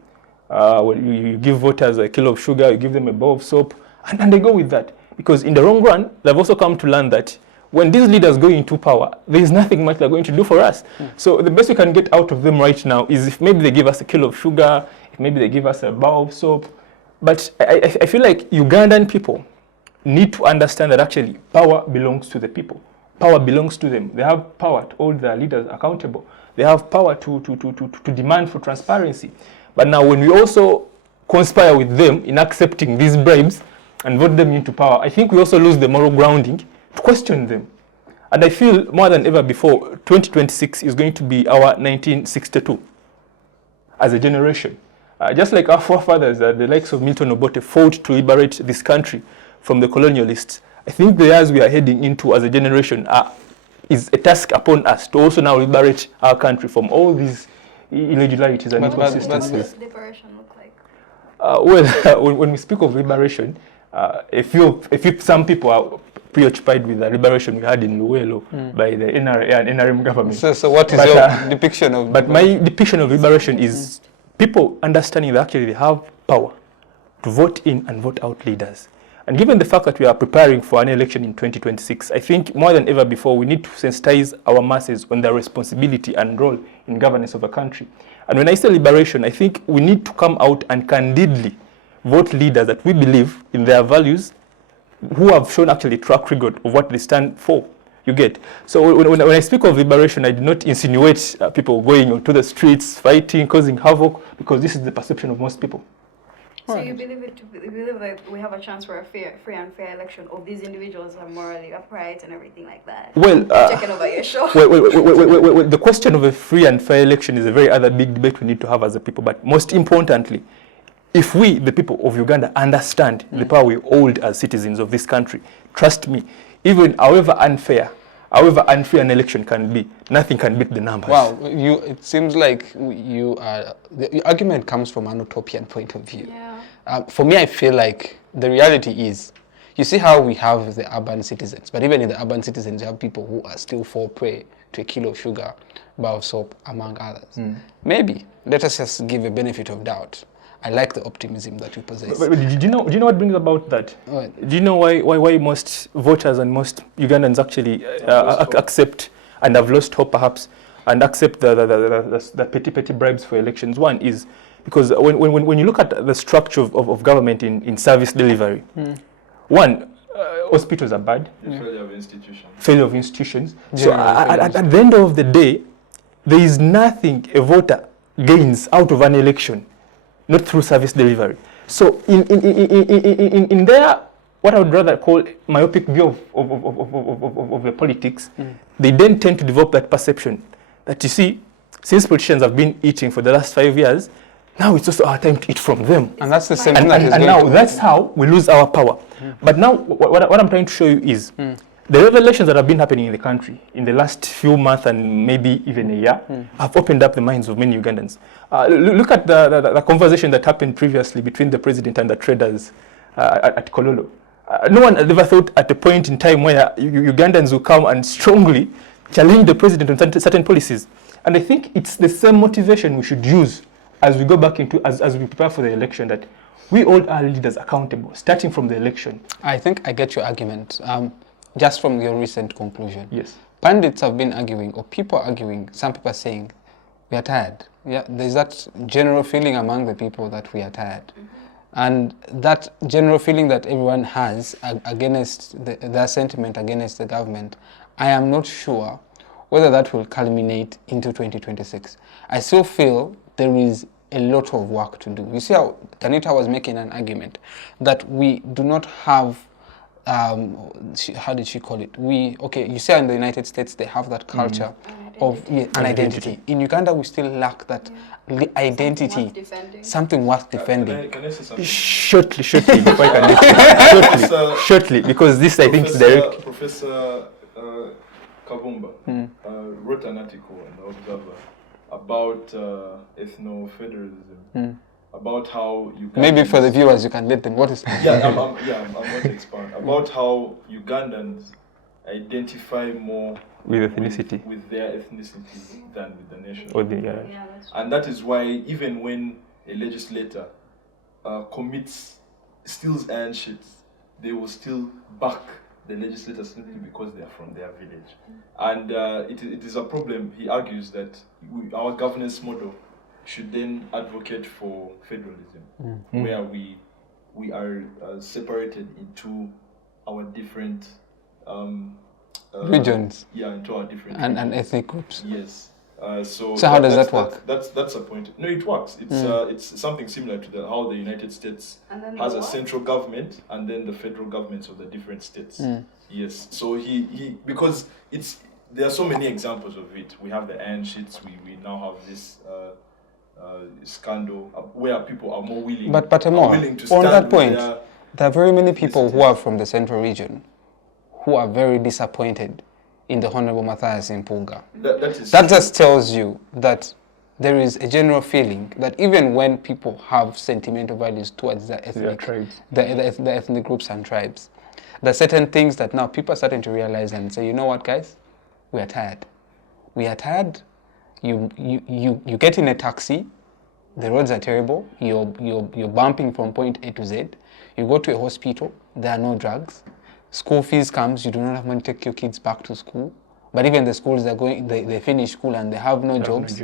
You give voters a kilo of sugar, you give them a bowl of soap, and they go with that. Because in the long run, they've also come to learn that when these leaders go into power, there is nothing much they're going to do for us. So the best we can get out of them right now is if maybe they give us a kilo of sugar, if maybe they give us a bowl of soap. But I feel like Ugandan people need to understand that actually power belongs to the people. Power belongs to them. They have power to hold their leaders accountable. They have power to demand for transparency. But now when we also conspire with them in accepting these bribes and vote them into power, I think we also lose the moral grounding to question them. And I feel more than ever before, 2026 is going to be our 1962 as a generation. Just like our forefathers, the likes of Milton Obote, fought to liberate this country from the colonialists, I think the years we are heading into as a generation is a task upon us to also now liberate our country from all these irregularities and inconsistencies. What does liberation look like? Well, when we speak of liberation, if some people are preoccupied with the liberation we had in Luwelo by the NRM government. So what is your depiction of? But my depiction of liberation is people understanding that actually they have power to vote in and vote out leaders. And given the fact that we are preparing for an election in 2026, I think more than ever before, we need to sensitize our masses on their responsibility and role in governance of a country. And when I say liberation, I think we need to come out and candidly vote leaders that we believe in their values, who have shown actually track record of what they stand for. You get? So when I speak of liberation, I do not insinuate people going onto the streets, fighting, causing havoc, because this is the perception of most people. So you believe that we have a chance for a free and fair election of these individuals who are morally upright and everything like that? Well, checking over your show. Well, the question of a free and fair election is a very other big debate we need to have as a people. But most importantly, if we, the people of Uganda, understand the power we hold as citizens of this country, trust me, even however unfair an election can be, nothing can beat the numbers. Wow, it seems like the argument comes from an utopian point of view. Yeah. For me, I feel like the reality is, you see how we have the urban citizens, but even in the urban citizens, you have people who are still fall prey to a kilo of sugar, bar of soap, among others. Maybe, let us just give a benefit of doubt. I like the optimism that you possess. But do you know what brings about that? What? Do you know why most voters and most Ugandans actually accept and have lost hope perhaps and accept the petty bribes for elections? One is because when you look at the structure of government in service delivery, one, hospitals are bad. Failure of institutions. So at the end of the day, there is nothing a voter gains out of an election, not through service delivery. So in their what I would rather call myopic view of the politics, they then tend to develop that perception that, you see, since politicians have been eating for the last 5 years, now it's also our time to eat from them. And that's the same thing that is and going now to that's how we lose our power. But now what I'm trying to show you is the revelations that have been happening in the country in the last few months and maybe even a year have opened up the minds of many Ugandans. Look at the conversation that happened previously between the president and the traders at Kololo. No one had ever thought at a point in time where Ugandans will come and strongly challenge the president on certain policies. And I think it's the same motivation we should use as we go back into, as we prepare for the election, that we all are leaders accountable, starting from the election. I think I get your argument, just from your recent conclusion. Yes. Pundits have been arguing, or people are arguing, some people are saying, we are tired. Yeah, there's that general feeling among the people that we are tired. And that general feeling that everyone has against their sentiment against the government, I am not sure whether that will culminate into 2026. I still feel there is a lot of work to do. You see how Danita was making an argument that we do not have, how did she call it? You see in the United States they have that culture of an identity. In Uganda we still lack that identity, something worth defending. Can I say something? Shortly, before I can shortly, because this I think is direct. Professor Kavumba wrote an article in the Observer about ethno-federalism, about how Ugandans... Maybe for the viewers you can let them, what is... I'm going to expand. About how Ugandans identify more with ethnicity, with their ethnicity than with the nation. That's true. And that is why even when a legislator steals iron sheets, they will still back the legislator simply because they are from their village. And it is a problem. He argues that our governance model should then advocate for federalism, where we are separated into our different regions. Yeah, into our different and ethnic groups. Yes. So how does that work? That's a point. No, it works. It's something similar to how the United States has a central government and then the federal governments of the different states. Yes. So he because there are so many examples of it. We have the iron sheets. We now have this scandal where people are more willing. But Emor, on that point, there are very many people who are from the central region who are very disappointed in the Honorable Matthias Mpuuga. That just tells you that there is a general feeling that even when people have sentimental values towards the ethnic, the ethnic groups and tribes, there are certain things that now people are starting to realize and say, you know what, guys, we are tired. We are tired. You get in a taxi, the roads are terrible. You're bumping from point A to Z. You go to a hospital, there are no drugs. School fees comes, you do not have money to take your kids back to school. But even the schools they finish school and they have no jobs.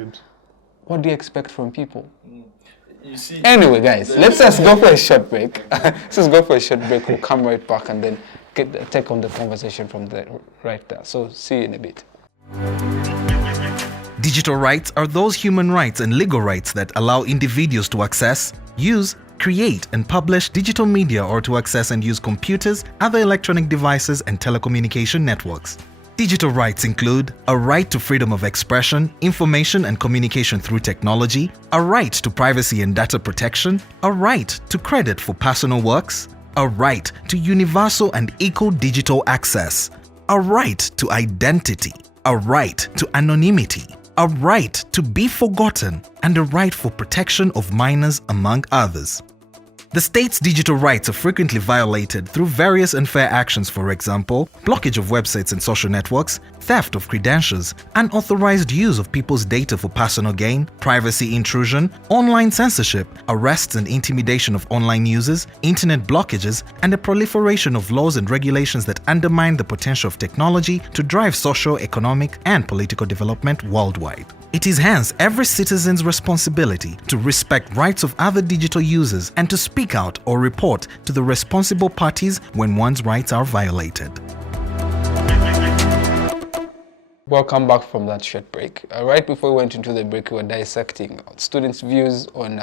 What do you expect from people? You see, anyway, guys, let's just go for a short break. Let's just go for a short break. We'll come right back and then take on the conversation from right there. So see you in a bit. Digital rights are those human rights and legal rights that allow individuals to access, use, create and publish digital media or to access and use computers, other electronic devices and telecommunication networks. Digital rights include a right to freedom of expression, information and communication through technology, a right to privacy and data protection, a right to credit for personal works, a right to universal and equal digital access, a right to identity, a right to anonymity, a right to be forgotten, and a right for protection of minors, among others. The state's digital rights are frequently violated through various unfair actions, for example, blockage of websites and social networks, theft of credentials, unauthorized use of people's data for personal gain, privacy intrusion, online censorship, arrests and intimidation of online users, internet blockages, and the proliferation of laws and regulations that undermine the potential of technology to drive social, economic, and political development worldwide. It is hence every citizen's responsibility to respect rights of other digital users and to speak out or report to the responsible parties when one's rights are violated. Welcome back from that short break. Right before we went into the break, we were dissecting students' views on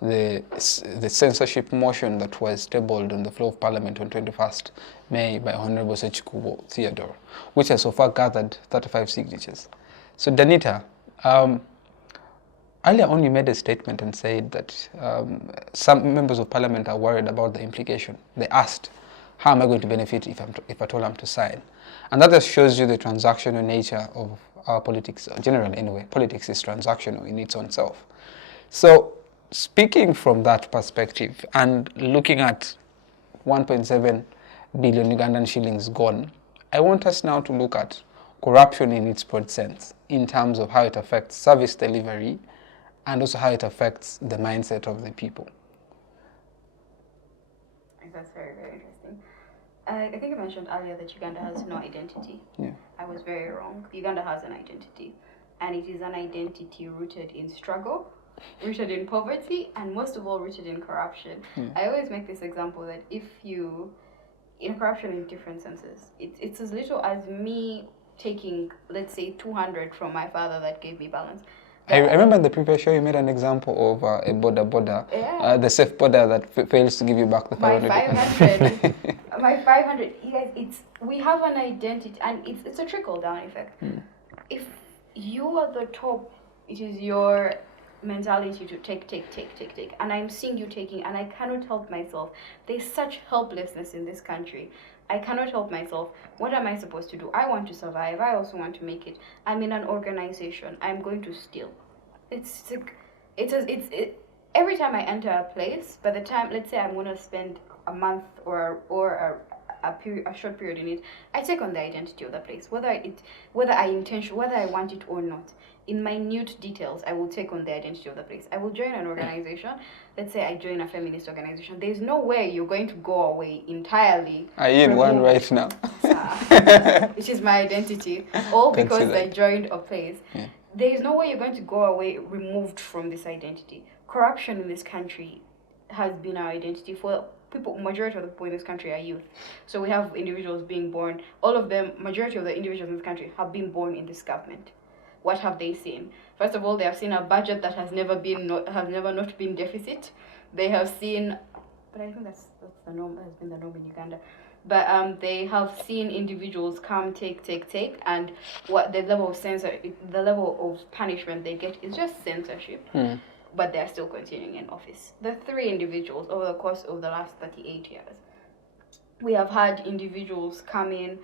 the censorship motion that was tabled on the floor of Parliament on 21st May by Honorable Sechikubo Theodore, which has so far gathered 35 signatures. So Danita, earlier on you made a statement and said that some members of Parliament are worried about the implication. They asked, how am I going to benefit if at all I'm to sign? And that just shows you the transactional nature of our politics, generally anyway. Politics is transactional in its own self. So speaking from that perspective and looking at 1.7 billion Ugandan shillings gone, I want us now to look at corruption in its broad sense in terms of how it affects service delivery and also how it affects the mindset of the people. That's very, very interesting. I think I mentioned earlier that Uganda has no identity. Yeah. I was very wrong. Uganda has an identity, and it is an identity rooted in struggle, rooted in poverty, and most of all rooted in corruption. I always make this example that if you, in corruption in different senses, it's as little as me taking, let's say, 200 from my father that gave me balance. I remember in the previous show you made an example of a border, the safe border that fails to give you back the 500. My 500, you guys, we have an identity, and it's a trickle-down effect. If you are the top, it is your mentality to take, and I'm seeing you taking, and I cannot help myself. There's such helplessness in this country. I cannot help myself. What am I supposed to do? I want to survive. I also want to make it. I'm in an organization. I'm going to steal. Every time I enter a place, by the time, let's say I'm going to spend a month or a short period in it, I take on the identity of the place, whether I want it or not. In minute details, I will take on the identity of the place. I will join an organization. Let's say I join a feminist organization. There's no way you're going to go away entirely. I in one right now. Which is my identity. All because I joined a place. Yeah. There is no way you're going to go away removed from this identity. Corruption in this country has been our identity for people. Majority of the people in this country are youth. So we have individuals being born. All of them, majority of the individuals in this country have been born in this government. What have they seen? First of all, they have seen a budget that has never not been deficit. They have seen, but I think that's the norm. Has been the norm in Uganda. But they have seen individuals come, take, and what the level of punishment they get is just censorship. But they are still continuing in office. The three individuals over the course of the last 38 years, we have had individuals come in.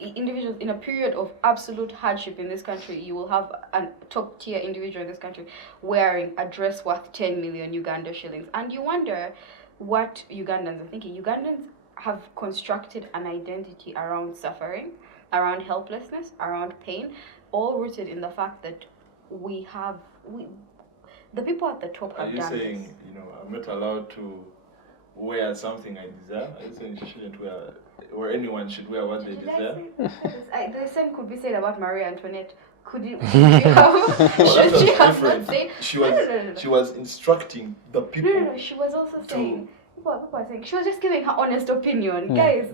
Individuals in a period of absolute hardship in this country, you will have a top tier individual in this country wearing a dress worth 10 million Uganda shillings, and you wonder what Ugandans are thinking. Ugandans have constructed an identity around suffering, around helplessness, around pain, all rooted in the fact that the people at the top have done this. Are you saying, I'm not allowed to wear something I desire? Are you saying she shouldn't wear, or anyone should wear what they desire? The same could be said about Maria Antoinette. Should she have not said? She was instructing the people. No, she was also saying. People are saying she was just giving her honest opinion. Guys,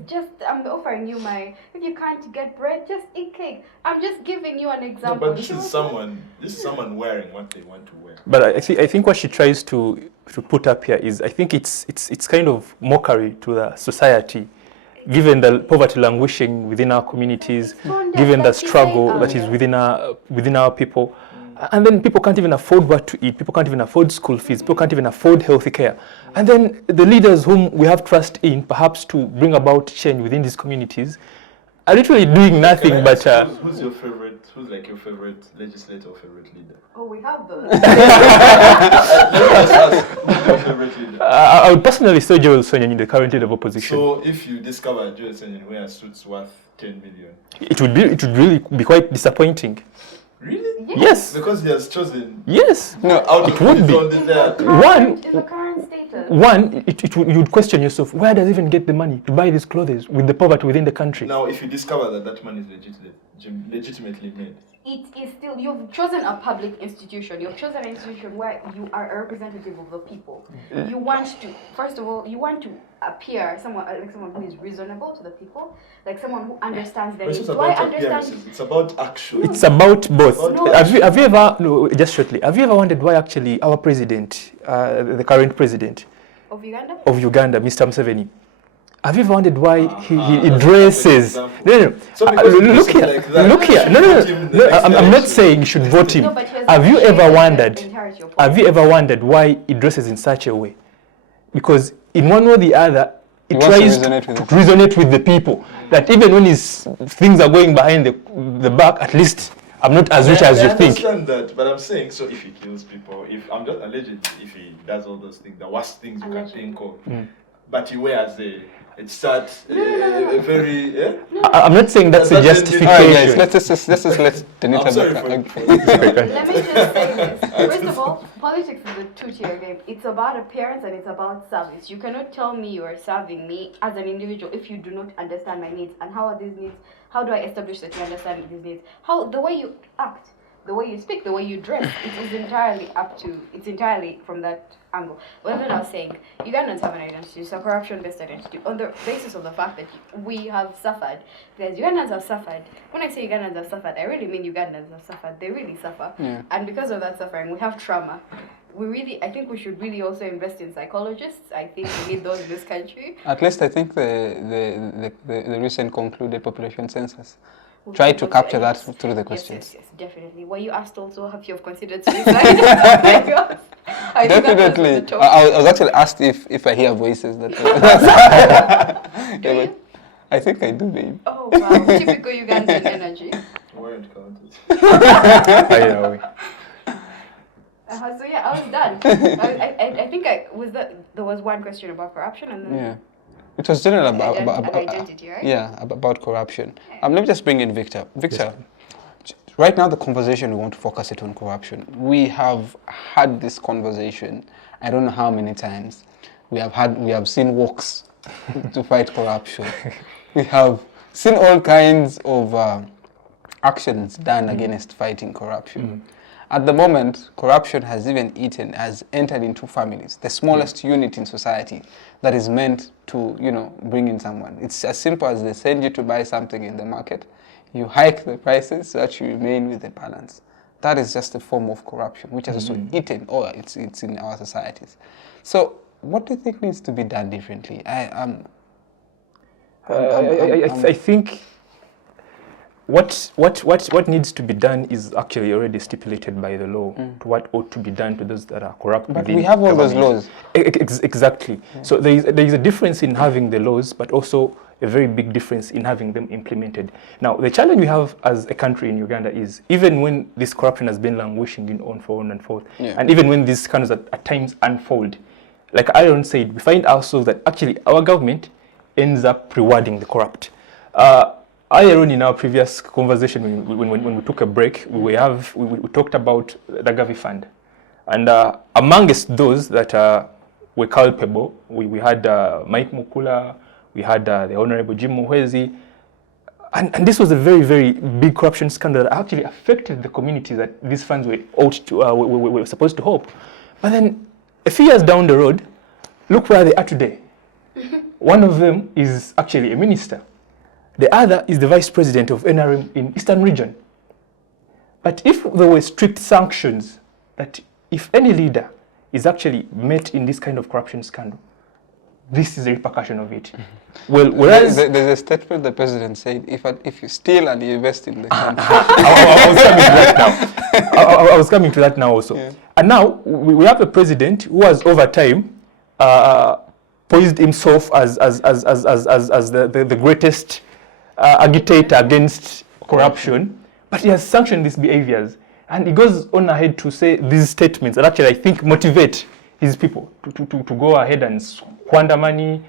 I'm offering you if you can't get bread, just eat cake. I'm just giving you an example. No, but this is someone wearing what they want to wear. But I think what she tries to put up here is, I think it's kind of mockery to the society, given the poverty languishing within our communities, given the struggle that is within our people. And then people can't even afford what to eat, people can't even afford school fees, people can't even afford healthy care. And then the leaders whom we have trust in, perhaps to bring about change within these communities, are literally doing nothing but... Who's your favorite legislator or favorite leader? Oh, we have those. I would personally say Joel Sonyan in the current leader of opposition. So if you discover Joel Sonyan wears suits worth 10 million? It would really be quite disappointing. Really? Yes. Because he has chosen. Yes. No, it would be. You would question yourself, where does he even get the money to buy these clothes with the poverty within the country? Now, if you discover that money is legitimately made. it is still, you've chosen a public institution. You've chosen an institution where you are a representative of the people. You want to, first of all, you want to appear someone who is reasonable to the people, like someone who understands their needs. Do I understand? It's about action. It's about both. No. Have you ever, no, just shortly, have you ever wondered why actually our president, the current president Of Uganda? of Uganda, Mr. Museveni, have you ever wondered why he dresses? No. Look here. Like that, Look here. No. I'm not saying you should vote him. No, but he has Have you not ever shared wondered? the entirety of Have you ever wondered why he dresses in such a way? Because in one way or the other, he wants to tries to resonate with the resonate with the people. That even when his things are going behind the back, at least I'm not as rich as you think. I understand that, but I'm saying, so if he kills people, if I'm just allegedly, if he does all those things, the worst things you can think of, but he wears it's that very. Yeah? I'm not saying that's a That doesn't justification. All right, guys, let's just let Danita I'm sorry back. for Let me just say this. First of all, politics is a two-tier game. It's about appearance and it's about service. You cannot tell me you are serving me as an individual if you do not understand my needs. And how are these needs? How do I establish that you understand these needs? How the way you act, the way you speak, the way you dress, it is entirely it's entirely from that angle. But then I was saying, Ugandans have an identity, it's a corruption-based identity, on the basis of the fact that we have suffered. Because Ugandans have suffered. When I say Ugandans have suffered, I really mean Ugandans have suffered. They really suffer. Yeah. And because of that suffering, we have trauma. I think we should really also invest in psychologists. I think we need those in this country. At least I think the recent concluded population census try to capture that through the questions. Yes, definitely. Were you asked also if you have considered suicide? I think that was Definitely. the top. I was actually asked if I hear voices. That Do you? I think I do, babe. Oh wow, typical Ugandan energy. Weren't counted. So yeah, I was done. I think there was one question about corruption and then Yeah. It was general about identity, right? Yeah, about corruption. Let me just bring in Victor. Victor, right now the conversation, we want to focus it on corruption. We have had this conversation, I don't know how many times. We have seen walks to fight corruption. We have seen all kinds of actions done against fighting corruption. At the moment, corruption has entered into families, the smallest unit in society that is meant to, bring in someone. It's as simple as they send you to buy something in the market, you hike the prices so that you remain with the balance. That is just a form of corruption, which has also eaten, it's in our societies. So, what do you think needs to be done differently? I think what needs to be done is actually already stipulated by the law to what ought to be done to those that are corrupt. But we have all those laws. Exactly. So there is a difference in having the laws, but also a very big difference in having them implemented. Now, the challenge we have as a country in Uganda is even when this corruption has been languishing on and forth, and even when these scandals at times unfold, like Aaron said, we find also that actually our government ends up rewarding the corrupt. Earlier in our previous conversation, when we took a break, we talked about the Gavi Fund. And amongst those that were culpable, we had Mike Mukula, we had the Honorable Jim Muhwezi, and this was a very, very big corruption scandal that actually affected the community that these funds were supposed to help. But then, a few years down the road, look where they are today. One of them is actually a minister. The other is the vice president of NRM in Eastern Region. But if there were strict sanctions that if any leader is actually met in this kind of corruption scandal, this is a repercussion of it. Well, whereas there's a statement the president said, if you steal and you invest in the country. I was coming to that now also. Yeah. And now we have a president who has over time poised himself as the greatest agitator against corruption, but he has sanctioned these behaviors. And he goes on ahead to say these statements that actually I think motivate his people to go ahead and squander money,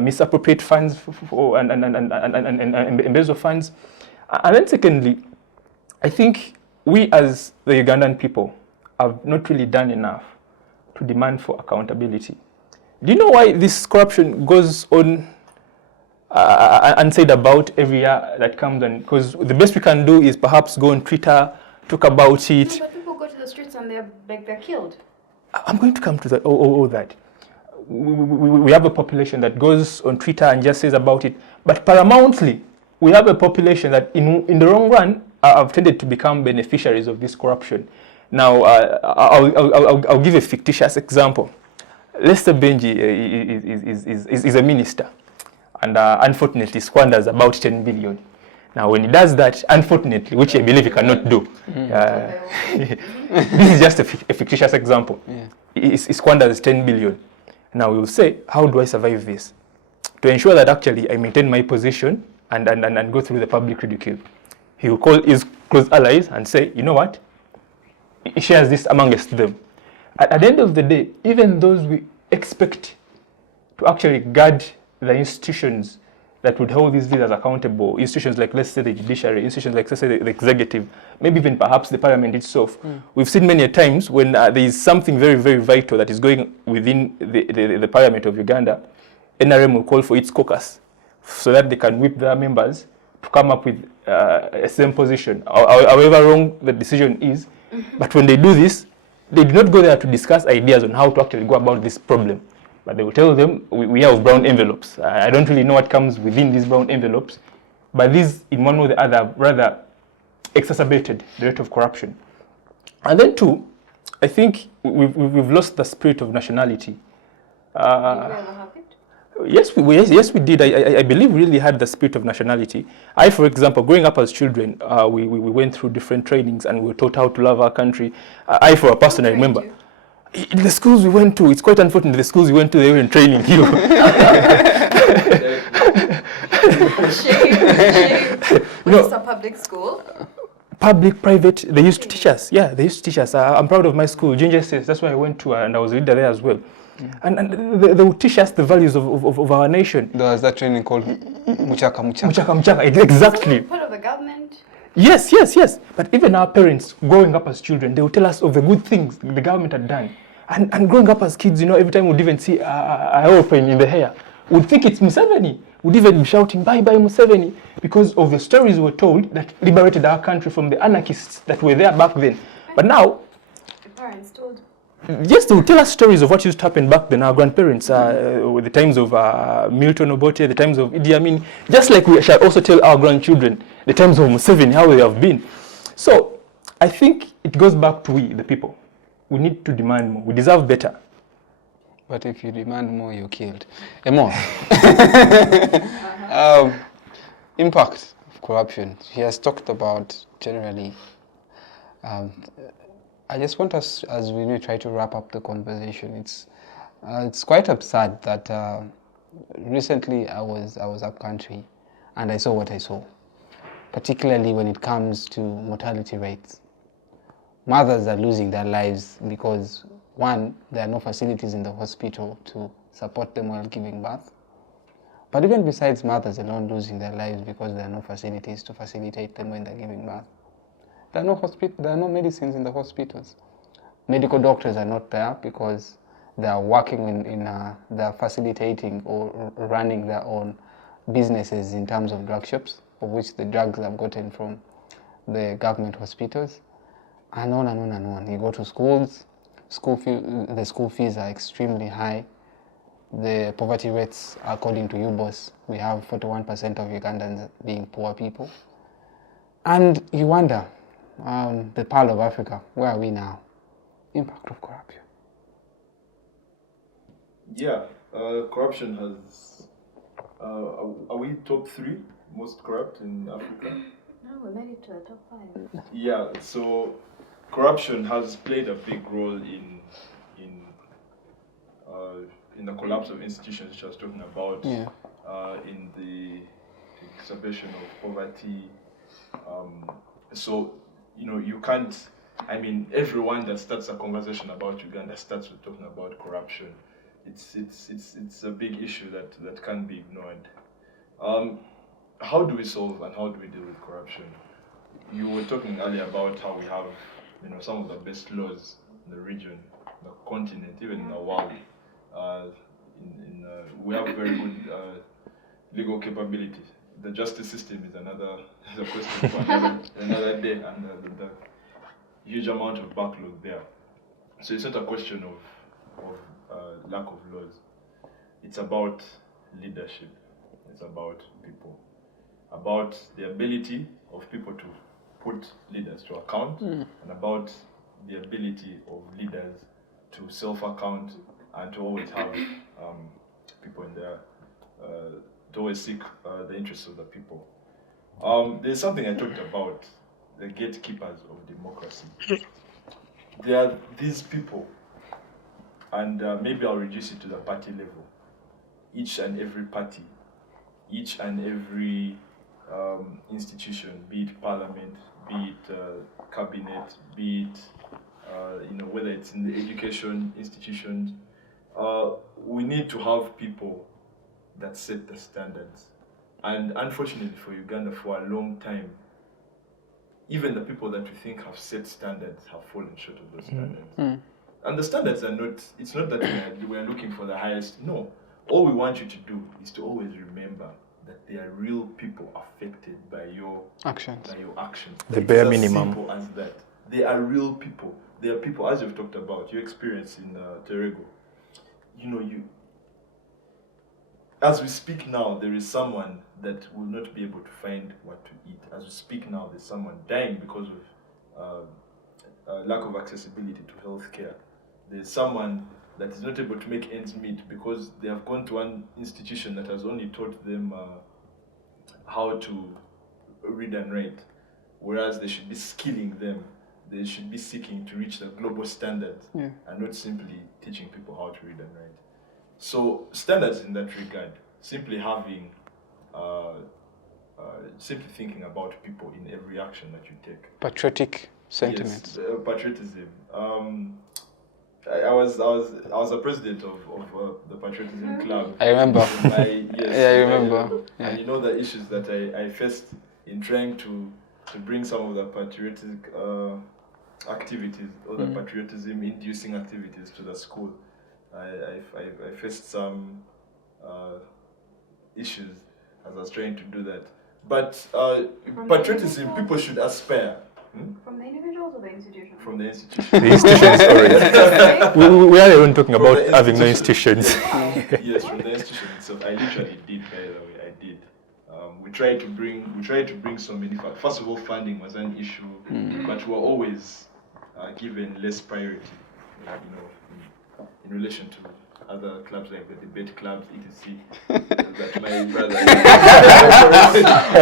misappropriate funds and embezzle funds. And then secondly, I think we as the Ugandan people have not really done enough to demand for accountability. Do you know why this corruption goes on and said about every year that comes, and because the best we can do is perhaps go on Twitter, talk about it. No, but people go to the streets and they're killed. I'm going to come to that. All that. We have a population that goes on Twitter and just says about it, but paramountly, we have a population that in the long run have tended to become beneficiaries of this corruption. Now, I'll give a fictitious example. Lester Benji is a minister, and unfortunately squanders about 10 billion. Now, when he does that, unfortunately, which I believe he cannot do, this is just a fictitious example. He squanders 10 billion. Now, we'll say, how do I survive this? To ensure that actually I maintain my position and go through the public ridicule. He will call his close allies and say, you know what? He shares this amongst them. At the end of the day, even those we expect to actually guard the institutions that would hold these leaders accountable, institutions like, let's say, the judiciary, institutions like, let's say, the executive, maybe even perhaps the parliament itself. We've seen many times when there is something very, very vital that is going within the Parliament of Uganda, NRM will call for its caucus so that they can whip their members to come up with a same position, however wrong the decision is. But when they do this, they do not go there to discuss ideas on how to actually go about this problem. But they will tell them, we have brown envelopes. I don't really know what comes within these brown envelopes, but these, in one way or the other, rather exacerbated the rate of corruption. And then two, I think we've lost the spirit of nationality. Yes, we did. I believe we really had the spirit of nationality. For example, growing up as children, we went through different trainings and we were taught how to love our country. For a person, I remember. In the schools we went to, it's quite unfortunate, the schools we went to, they weren't training you. Shame. Was this a public school? Public, private, they used to teach us. Yeah, they used to teach us. I'm proud of my school, Ginger says, that's why I went to, and I was a leader there as well. And they would teach us the values of our nation. There was that training called Muchaka. Muchaka, exactly. Part of the government. Yes. But even our parents, growing up as children, they would tell us of the good things the government had done. And growing up as kids, every time we'd even see a aeroplane in the air, we'd think it's Museveni. We'd even be shouting, bye bye Museveni, because of the stories we were told that liberated our country from the anarchists that were there back then. But now, The parents told. Yes, they would tell us stories of what used to happen back then. Our grandparents, with the times of Milton Obote, the times of Idi Amin, just like we shall also tell our grandchildren the times of Museveni, how they have been. So I think it goes back to we, the people. We need to demand more. We deserve better. But if you demand more, you're killed. Emor. Impact of corruption. He has talked about generally. I just want us, as we try to wrap up the conversation, it's quite absurd that recently I was up country and I saw what I saw, particularly when it comes to mortality rates. Mothers are losing their lives because, one, there are no facilities in the hospital to support them while giving birth. But even besides mothers alone losing their lives because there are no facilities to facilitate them when they're giving birth, there are no medicines in the hospitals. Medical doctors are not there because they are working they are facilitating or running their own businesses in terms of drug shops, of which the drugs are gotten from the government hospitals, and on and on and on. You go to schools, the school fees are extremely high. The poverty rates, according to UBOS, we have 41% of Ugandans being poor people. And you wonder, the Pearl of Africa, where are we now? Impact of corruption. Yeah, corruption has. Are we top 3 most corrupt in Africa? No, we made it to the top 5. Yeah, so corruption has played a big role in the collapse of institutions, which I was talking about, in the exacerbation of poverty. So, you can't. I mean, everyone that starts a conversation about Uganda starts with talking about corruption. It's a big issue that can't be ignored. How do we solve and how do we deal with corruption? You were talking earlier about how we have, some of the best laws in the region, the continent, even in the world. We have very good legal capability. The justice system is another is a question for another day, and the huge amount of backlog there. So it's not a question of lack of laws. It's about leadership. It's about people, about the ability of people to put leaders to account, and about the ability of leaders to self-account and to always have people in there, to always seek the interests of the people. There's something I talked about, the gatekeepers of democracy. There are these people, and maybe I'll reduce it to the party level. Each and every party, each and every institution, be it parliament, be it cabinet, be it whether it's in the education institutions, we need to have people that set the standards. And unfortunately for Uganda, for a long time, even the people that we think have set standards have fallen short of those standards. And the standards are not, it's not that we are looking for the highest, no. All we want you to do is to always remember that there are real people affected by your actions. The bare minimum. It's as simple as that. They are real people. There are people, as you've talked about, your experience in Turiho. As we speak now, there is someone that will not be able to find what to eat. As we speak now, there's someone dying because of lack of accessibility to healthcare. There's someone that is not able to make ends meet because they have gone to one institution that has only taught them how to read and write, whereas they should be skilling them. They should be seeking to reach the global standards and not simply teaching people how to read and write. So standards in that regard, simply having, simply thinking about people in every action that you take. Patriotic sentiments. Yes, patriotism. I was a president of the patriotism club. I remember. I remember. Yeah. And you know the issues that I faced in trying to bring some of the patriotic activities or the patriotism inducing activities to the school. I faced some issues as I was trying to do that. But patriotism, people should aspire. From the individuals or the institution? From the institution. The institutions, sorry. we are even talking about having no institutions. Yes, from the institution itself. I literally did, by the way, I did. We tried to bring so many. First of all, funding was an issue, but we were always given less priority, in relation to other clubs like the debate clubs, etc. That my brother.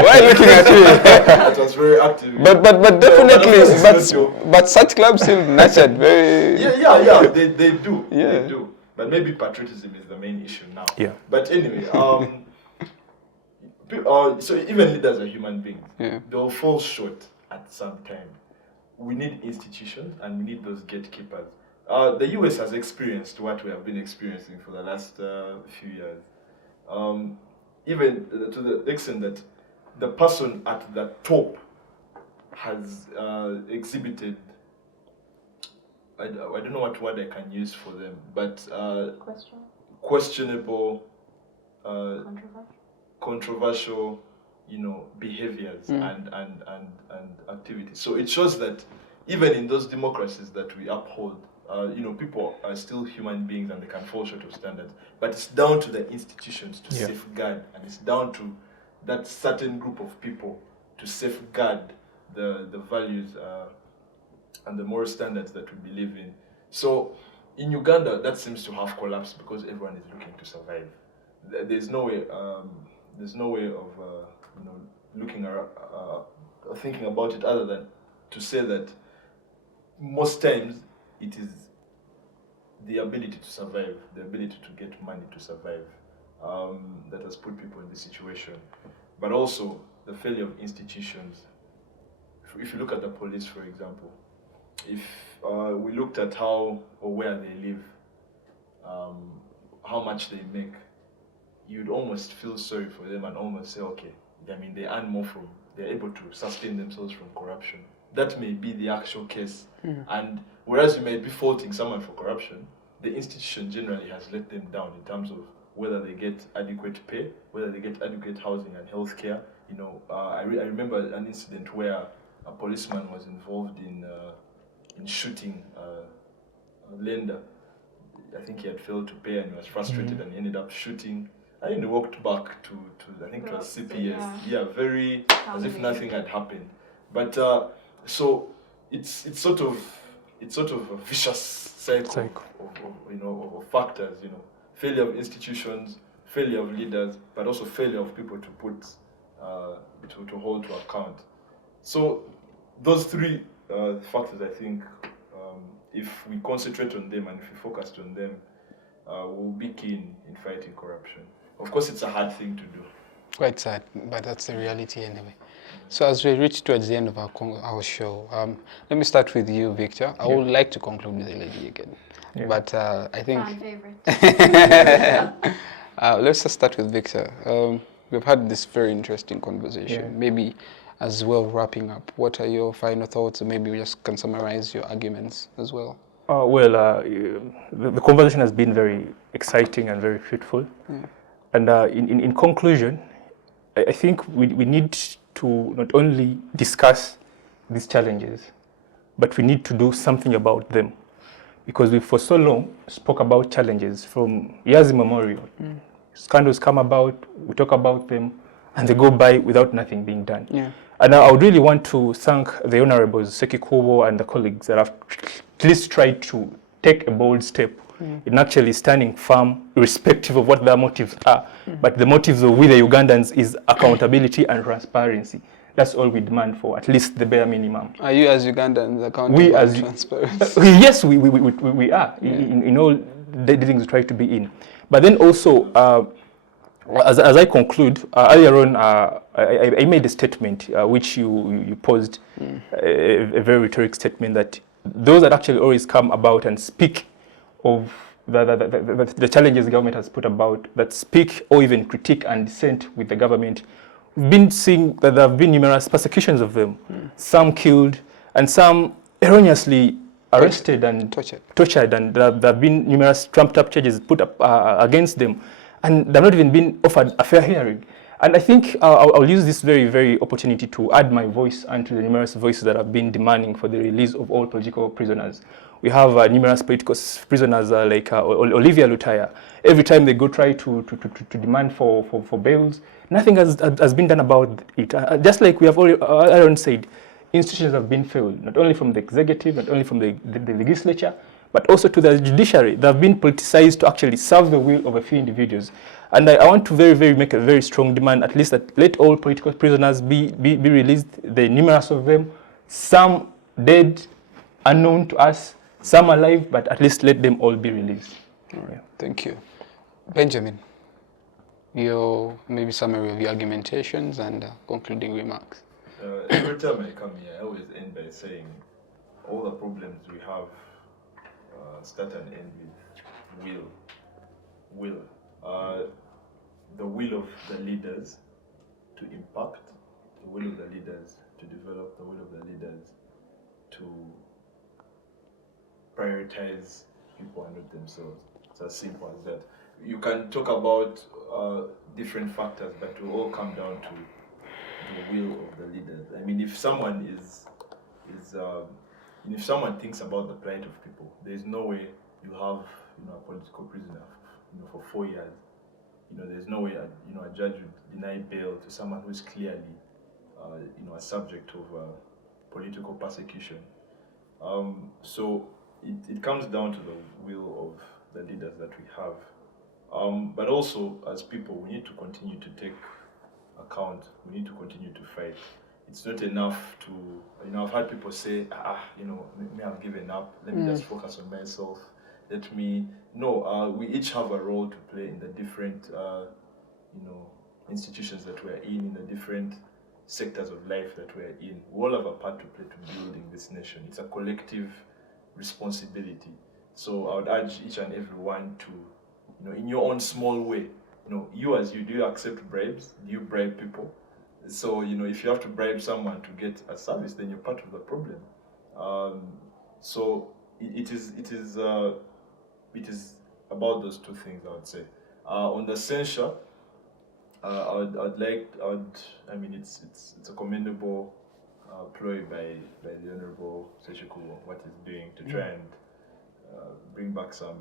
Why are you looking at me? That was very active. But definitely, but such clubs still nurtured very. Yeah. They do. Yeah. They do. But maybe patriotism is the main issue now. Yeah. But anyway, so even leaders are human beings. Yeah. They'll fall short at some time. We need institutions and we need those gatekeepers. The US has experienced what we have been experiencing for the last few years. Even to the extent that the person at the top has exhibited, I don't know what word I can use for them, but questionable, controversial, behaviors and activities. So it shows that even in those democracies that we uphold, people are still human beings and they can fall short of standards. But it's down to the institutions to safeguard, and it's down to that certain group of people to safeguard the values and the moral standards that we believe in. So in Uganda, that seems to have collapsed because everyone is looking to survive. There's no way of looking around, thinking about it other than to say that most times it is the ability to survive, the ability to get money to survive, that has put people in this situation. But also the failure of institutions. If you look at the police, for example, if we looked at how or where they live, how much they make, you'd almost feel sorry for them and almost say, okay, they earn more they're able to sustain themselves from corruption. That may be the actual case. And whereas you may be faulting someone for corruption, the institution generally has let them down in terms of whether they get adequate pay, whether they get adequate housing and healthcare. I remember an incident where a policeman was involved in shooting a lender. I think he had failed to pay and he was frustrated and he ended up shooting. And then he walked back to I think it was CPS. Yeah, very as if nothing had happened. But so it's sort of a vicious cycle. Of factors. Failure of institutions, failure of leaders, but also failure of people to put to hold to account. So those three factors, I think, if we concentrate on them and if we focused on them, we'll be keen in fighting corruption. Of course, it's a hard thing to do. Quite sad, but that's the reality anyway. So as we reach towards the end of our show, let me start with you, Victor. I would like to conclude with the lady again. Yeah. But I think... My favorite. Let's just start with Victor. We've had this very interesting conversation. Yeah. Maybe as well wrapping up, what are your final thoughts? Or maybe we just can summarize your arguments as well. The conversation has been very exciting and very fruitful. Yeah. And in conclusion, I think we need to not only discuss these challenges, but we need to do something about them. Because we for so long spoke about challenges from years immemorial. Scandals come about, we talk about them, and they go by without nothing being done. Yeah. And I would really want to thank the Honourables Seki Kubo and the colleagues that have at least tried to take a bold step in actually standing firm, irrespective of what their motives are. But the motives of we the Ugandans is accountability and transparency. That's all we demand for, at least the bare minimum. Are you as Ugandans accountable and transparent? Yes, we are, in all the things we try to be in. But then also, as I conclude, earlier on, I made a statement which you posed, a very rhetoric statement that those that actually always come about and speak of the challenges the government has put about, that speak or even critique and dissent with the government, we've been seeing that there have been numerous persecutions of them, some killed and some erroneously arrested and tortured, and there have been numerous trumped-up charges put up against them, and they've not even been offered a fair hearing. And I think I'll use this very, very opportunity to add my voice onto the numerous voices that have been demanding for the release of all political prisoners. We have numerous political prisoners like Olivia Lutaya. Every time they go try to demand for bails, nothing has been done about it. Just like we have already said, institutions have been failed, not only from the executive, not only from the legislature, but also to the judiciary. They have been politicized to actually serve the will of a few individuals. And I want to very make a very strong demand, at least that let all political prisoners be released, the numerous of them, some dead, unknown to us, some alive, but at least let them all be released. All right, thank you. Benjamin, your maybe summary of your argumentations and concluding remarks. Every time I come here, I always end by saying all the problems we have start and end with will. The will of the leaders to impact, the will of the leaders to develop, the will of the leaders to prioritize people and not themselves. It's as simple as that. You can talk about different factors, but it will all come down to the will of the leaders. I mean, if someone if someone thinks about the plight of people, there is no way you have a political prisoner for 4 years. There's no way a judge would deny bail to someone who is clearly a subject of political persecution. So it comes down to the will of the leaders that we have. But also, as people, we need to continue to take account. We need to continue to fight. It's not enough to, I've had people say, maybe I've given up. Let me just focus on myself. We each have a role to play in the different, institutions that we're in the different sectors of life that we're in. We all have a part to play to building this nation. It's a collective responsibility. So I would urge each and every one to, in your own small way, do you accept bribes? Do you bribe people? So, if you have to bribe someone to get a service, then you're part of the problem. So it is about those two things, I would say. On the censure, I mean, it's a commendable ploy by the Honorable Seshiku, what he's doing to try and bring back some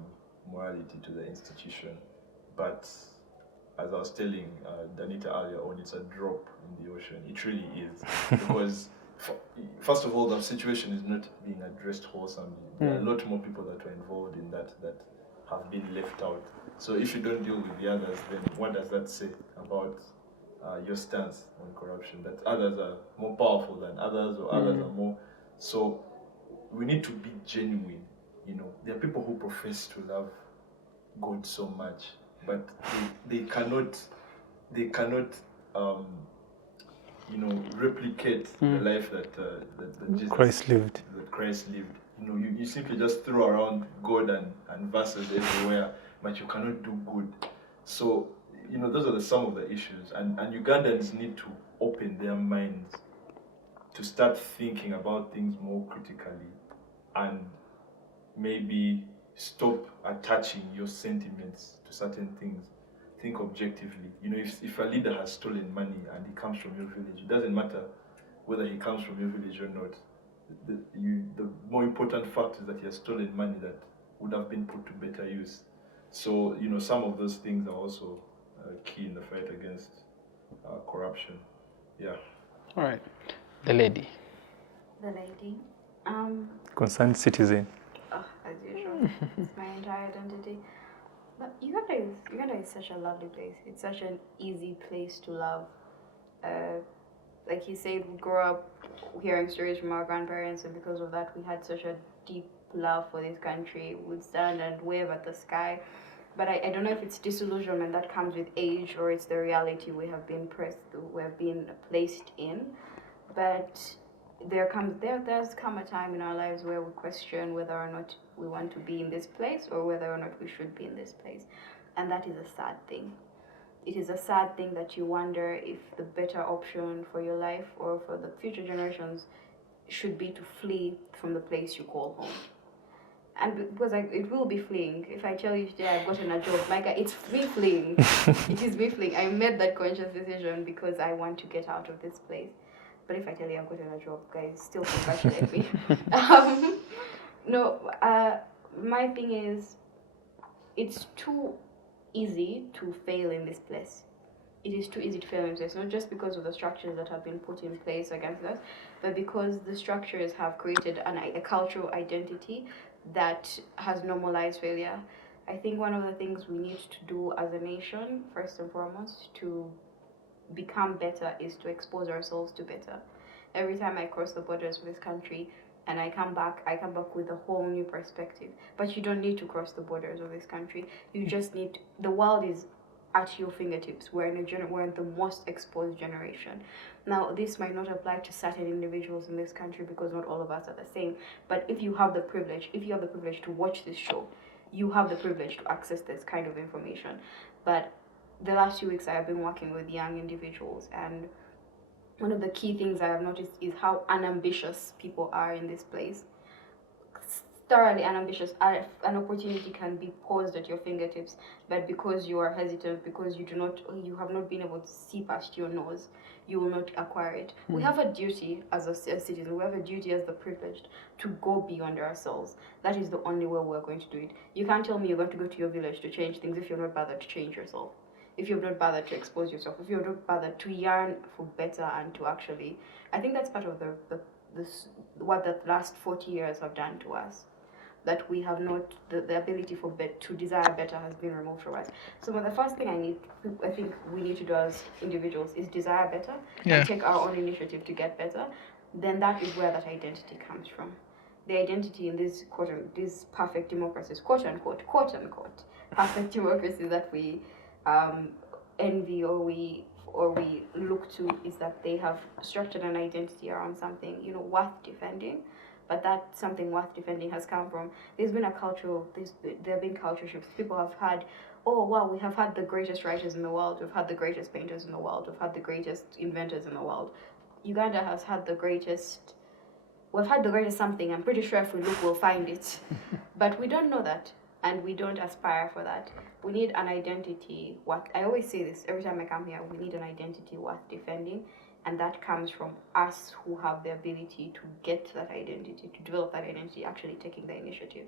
morality to the institution. But as I was telling Danita earlier on, it's a drop in the ocean. It really is. Because, first of all, the situation is not being addressed wholesomely. There are a lot more people that were involved in that have been left out. So if you don't deal with the others, then what does that say about your stance on corruption? That others are more powerful than others, or others are more... So we need to be genuine. You know, there are people who profess to love God so much, but they cannot replicate the life that Jesus, Christ lived. That Christ lived. You know, you simply just throw around God and verses everywhere, but you cannot do good. So, you know, those are some of the issues, and Ugandans need to open their minds to start thinking about things more critically, and maybe stop attaching your sentiments to certain things. Think objectively. You know, if a leader has stolen money and he comes from your village, it doesn't matter whether he comes from your village or not. The more important fact is that he has stolen money that would have been put to better use. So, you know, some of those things are also key in the fight against corruption. Yeah. All right. The lady. The lady. Concerned citizen. Oh, as usual. It's my entire identity. But Uganda is such a lovely place. It's such an easy place to love. Like you said, we grew up hearing stories from our grandparents, and because of that, we had such a deep love for this country. We'd stand and wave at the sky. But I don't know if it's disillusionment that comes with age, or it's the reality we have been placed in. But there's come a time in our lives where we question whether or not we want to be in this place, or whether or not we should be in this place. And that is a sad thing. It is a sad thing that you wonder if the better option for your life or for the future generations should be to flee from the place you call home. And because it will be fleeing. If I tell you today I've gotten a job, like, it's me fleeing. It is me fleeing. I made that conscious decision because I want to get out of this place. But if I tell you I've gotten a job, guys, still congratulate me. My thing is, it's too easy to fail in this place. It is too easy to fail in this place, not just because of the structures that have been put in place against us, but because the structures have created a cultural identity that has normalized failure. I think one of the things we need to do as a nation, first and foremost, to become better, is to expose ourselves to better. Every time I cross the borders of this country and I come back with a whole new perspective. But you don't need to cross the borders of this country. You just need, the world is at your fingertips. We're in the most exposed generation. Now, this might not apply to certain individuals in this country because not all of us are the same. But if you have the privilege to watch this show, you have the privilege to access this kind of information. But the last few weeks I have been working with young individuals, and one of the key things I have noticed is how unambitious people are in this place. Thoroughly unambitious. An opportunity can be posed at your fingertips, but because you are hesitant, because you have not been able to see past your nose, you will not acquire it. We have a duty as a citizen, we have a duty as the privileged to go beyond ourselves. That is the only way we're going to do it. You can't tell me you're going to go to your village to change things if you're not bothered to change yourself. If you've not bothered to expose yourself, if you've not bothered to yearn for better and to actually, I think that's part of what the last 40 years have done to us. That we have not, the ability to desire better has been removed from us. So the first thing I think we need to do as individuals is desire better and take our own initiative to get better. Then that is where that identity comes from. The identity in these perfect democracies, quote unquote, perfect democracies that we envy or we look to, is that they have structured an identity around something, worth defending. But that something worth defending has come from, there have been culture shifts. People have had, oh wow, we have had the greatest writers in the world, we've had the greatest painters in the world, we've had the greatest inventors in the world. Uganda has had we've had the greatest something. I'm pretty sure if we look, we'll find it. But we don't know that. and we don't aspire for that. We need an identity. What I always say this every time I come here, we need an identity worth defending, and that comes from us who have the ability to get that identity, to develop that identity, actually taking the initiative.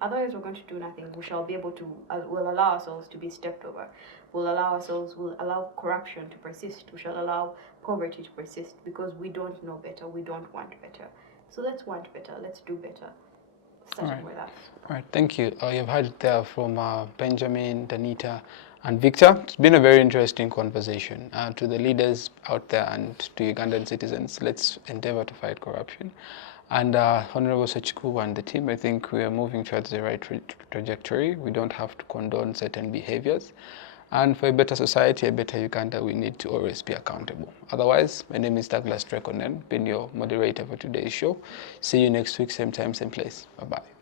Otherwise, we're going to do nothing. We shall be able to, we'll allow ourselves to be stepped over. We'll allow corruption to persist. We shall allow poverty to persist because we don't know better. We don't want better. So let's want better. Let's do better. Starting with us. All right, thank you. You've heard there from Benjamin, Danita, and Victor. It's been a very interesting conversation. To the leaders out there and to Ugandan citizens, let's endeavor to fight corruption. And Honorable Sachku and the team, I think we are moving towards the right trajectory. We don't have to condone certain behaviors. And for a better society, a better Uganda, we need to always be accountable. Otherwise, my name is Douglas Onen, been your moderator for today's show. See you next week, same time, same place. Bye-bye.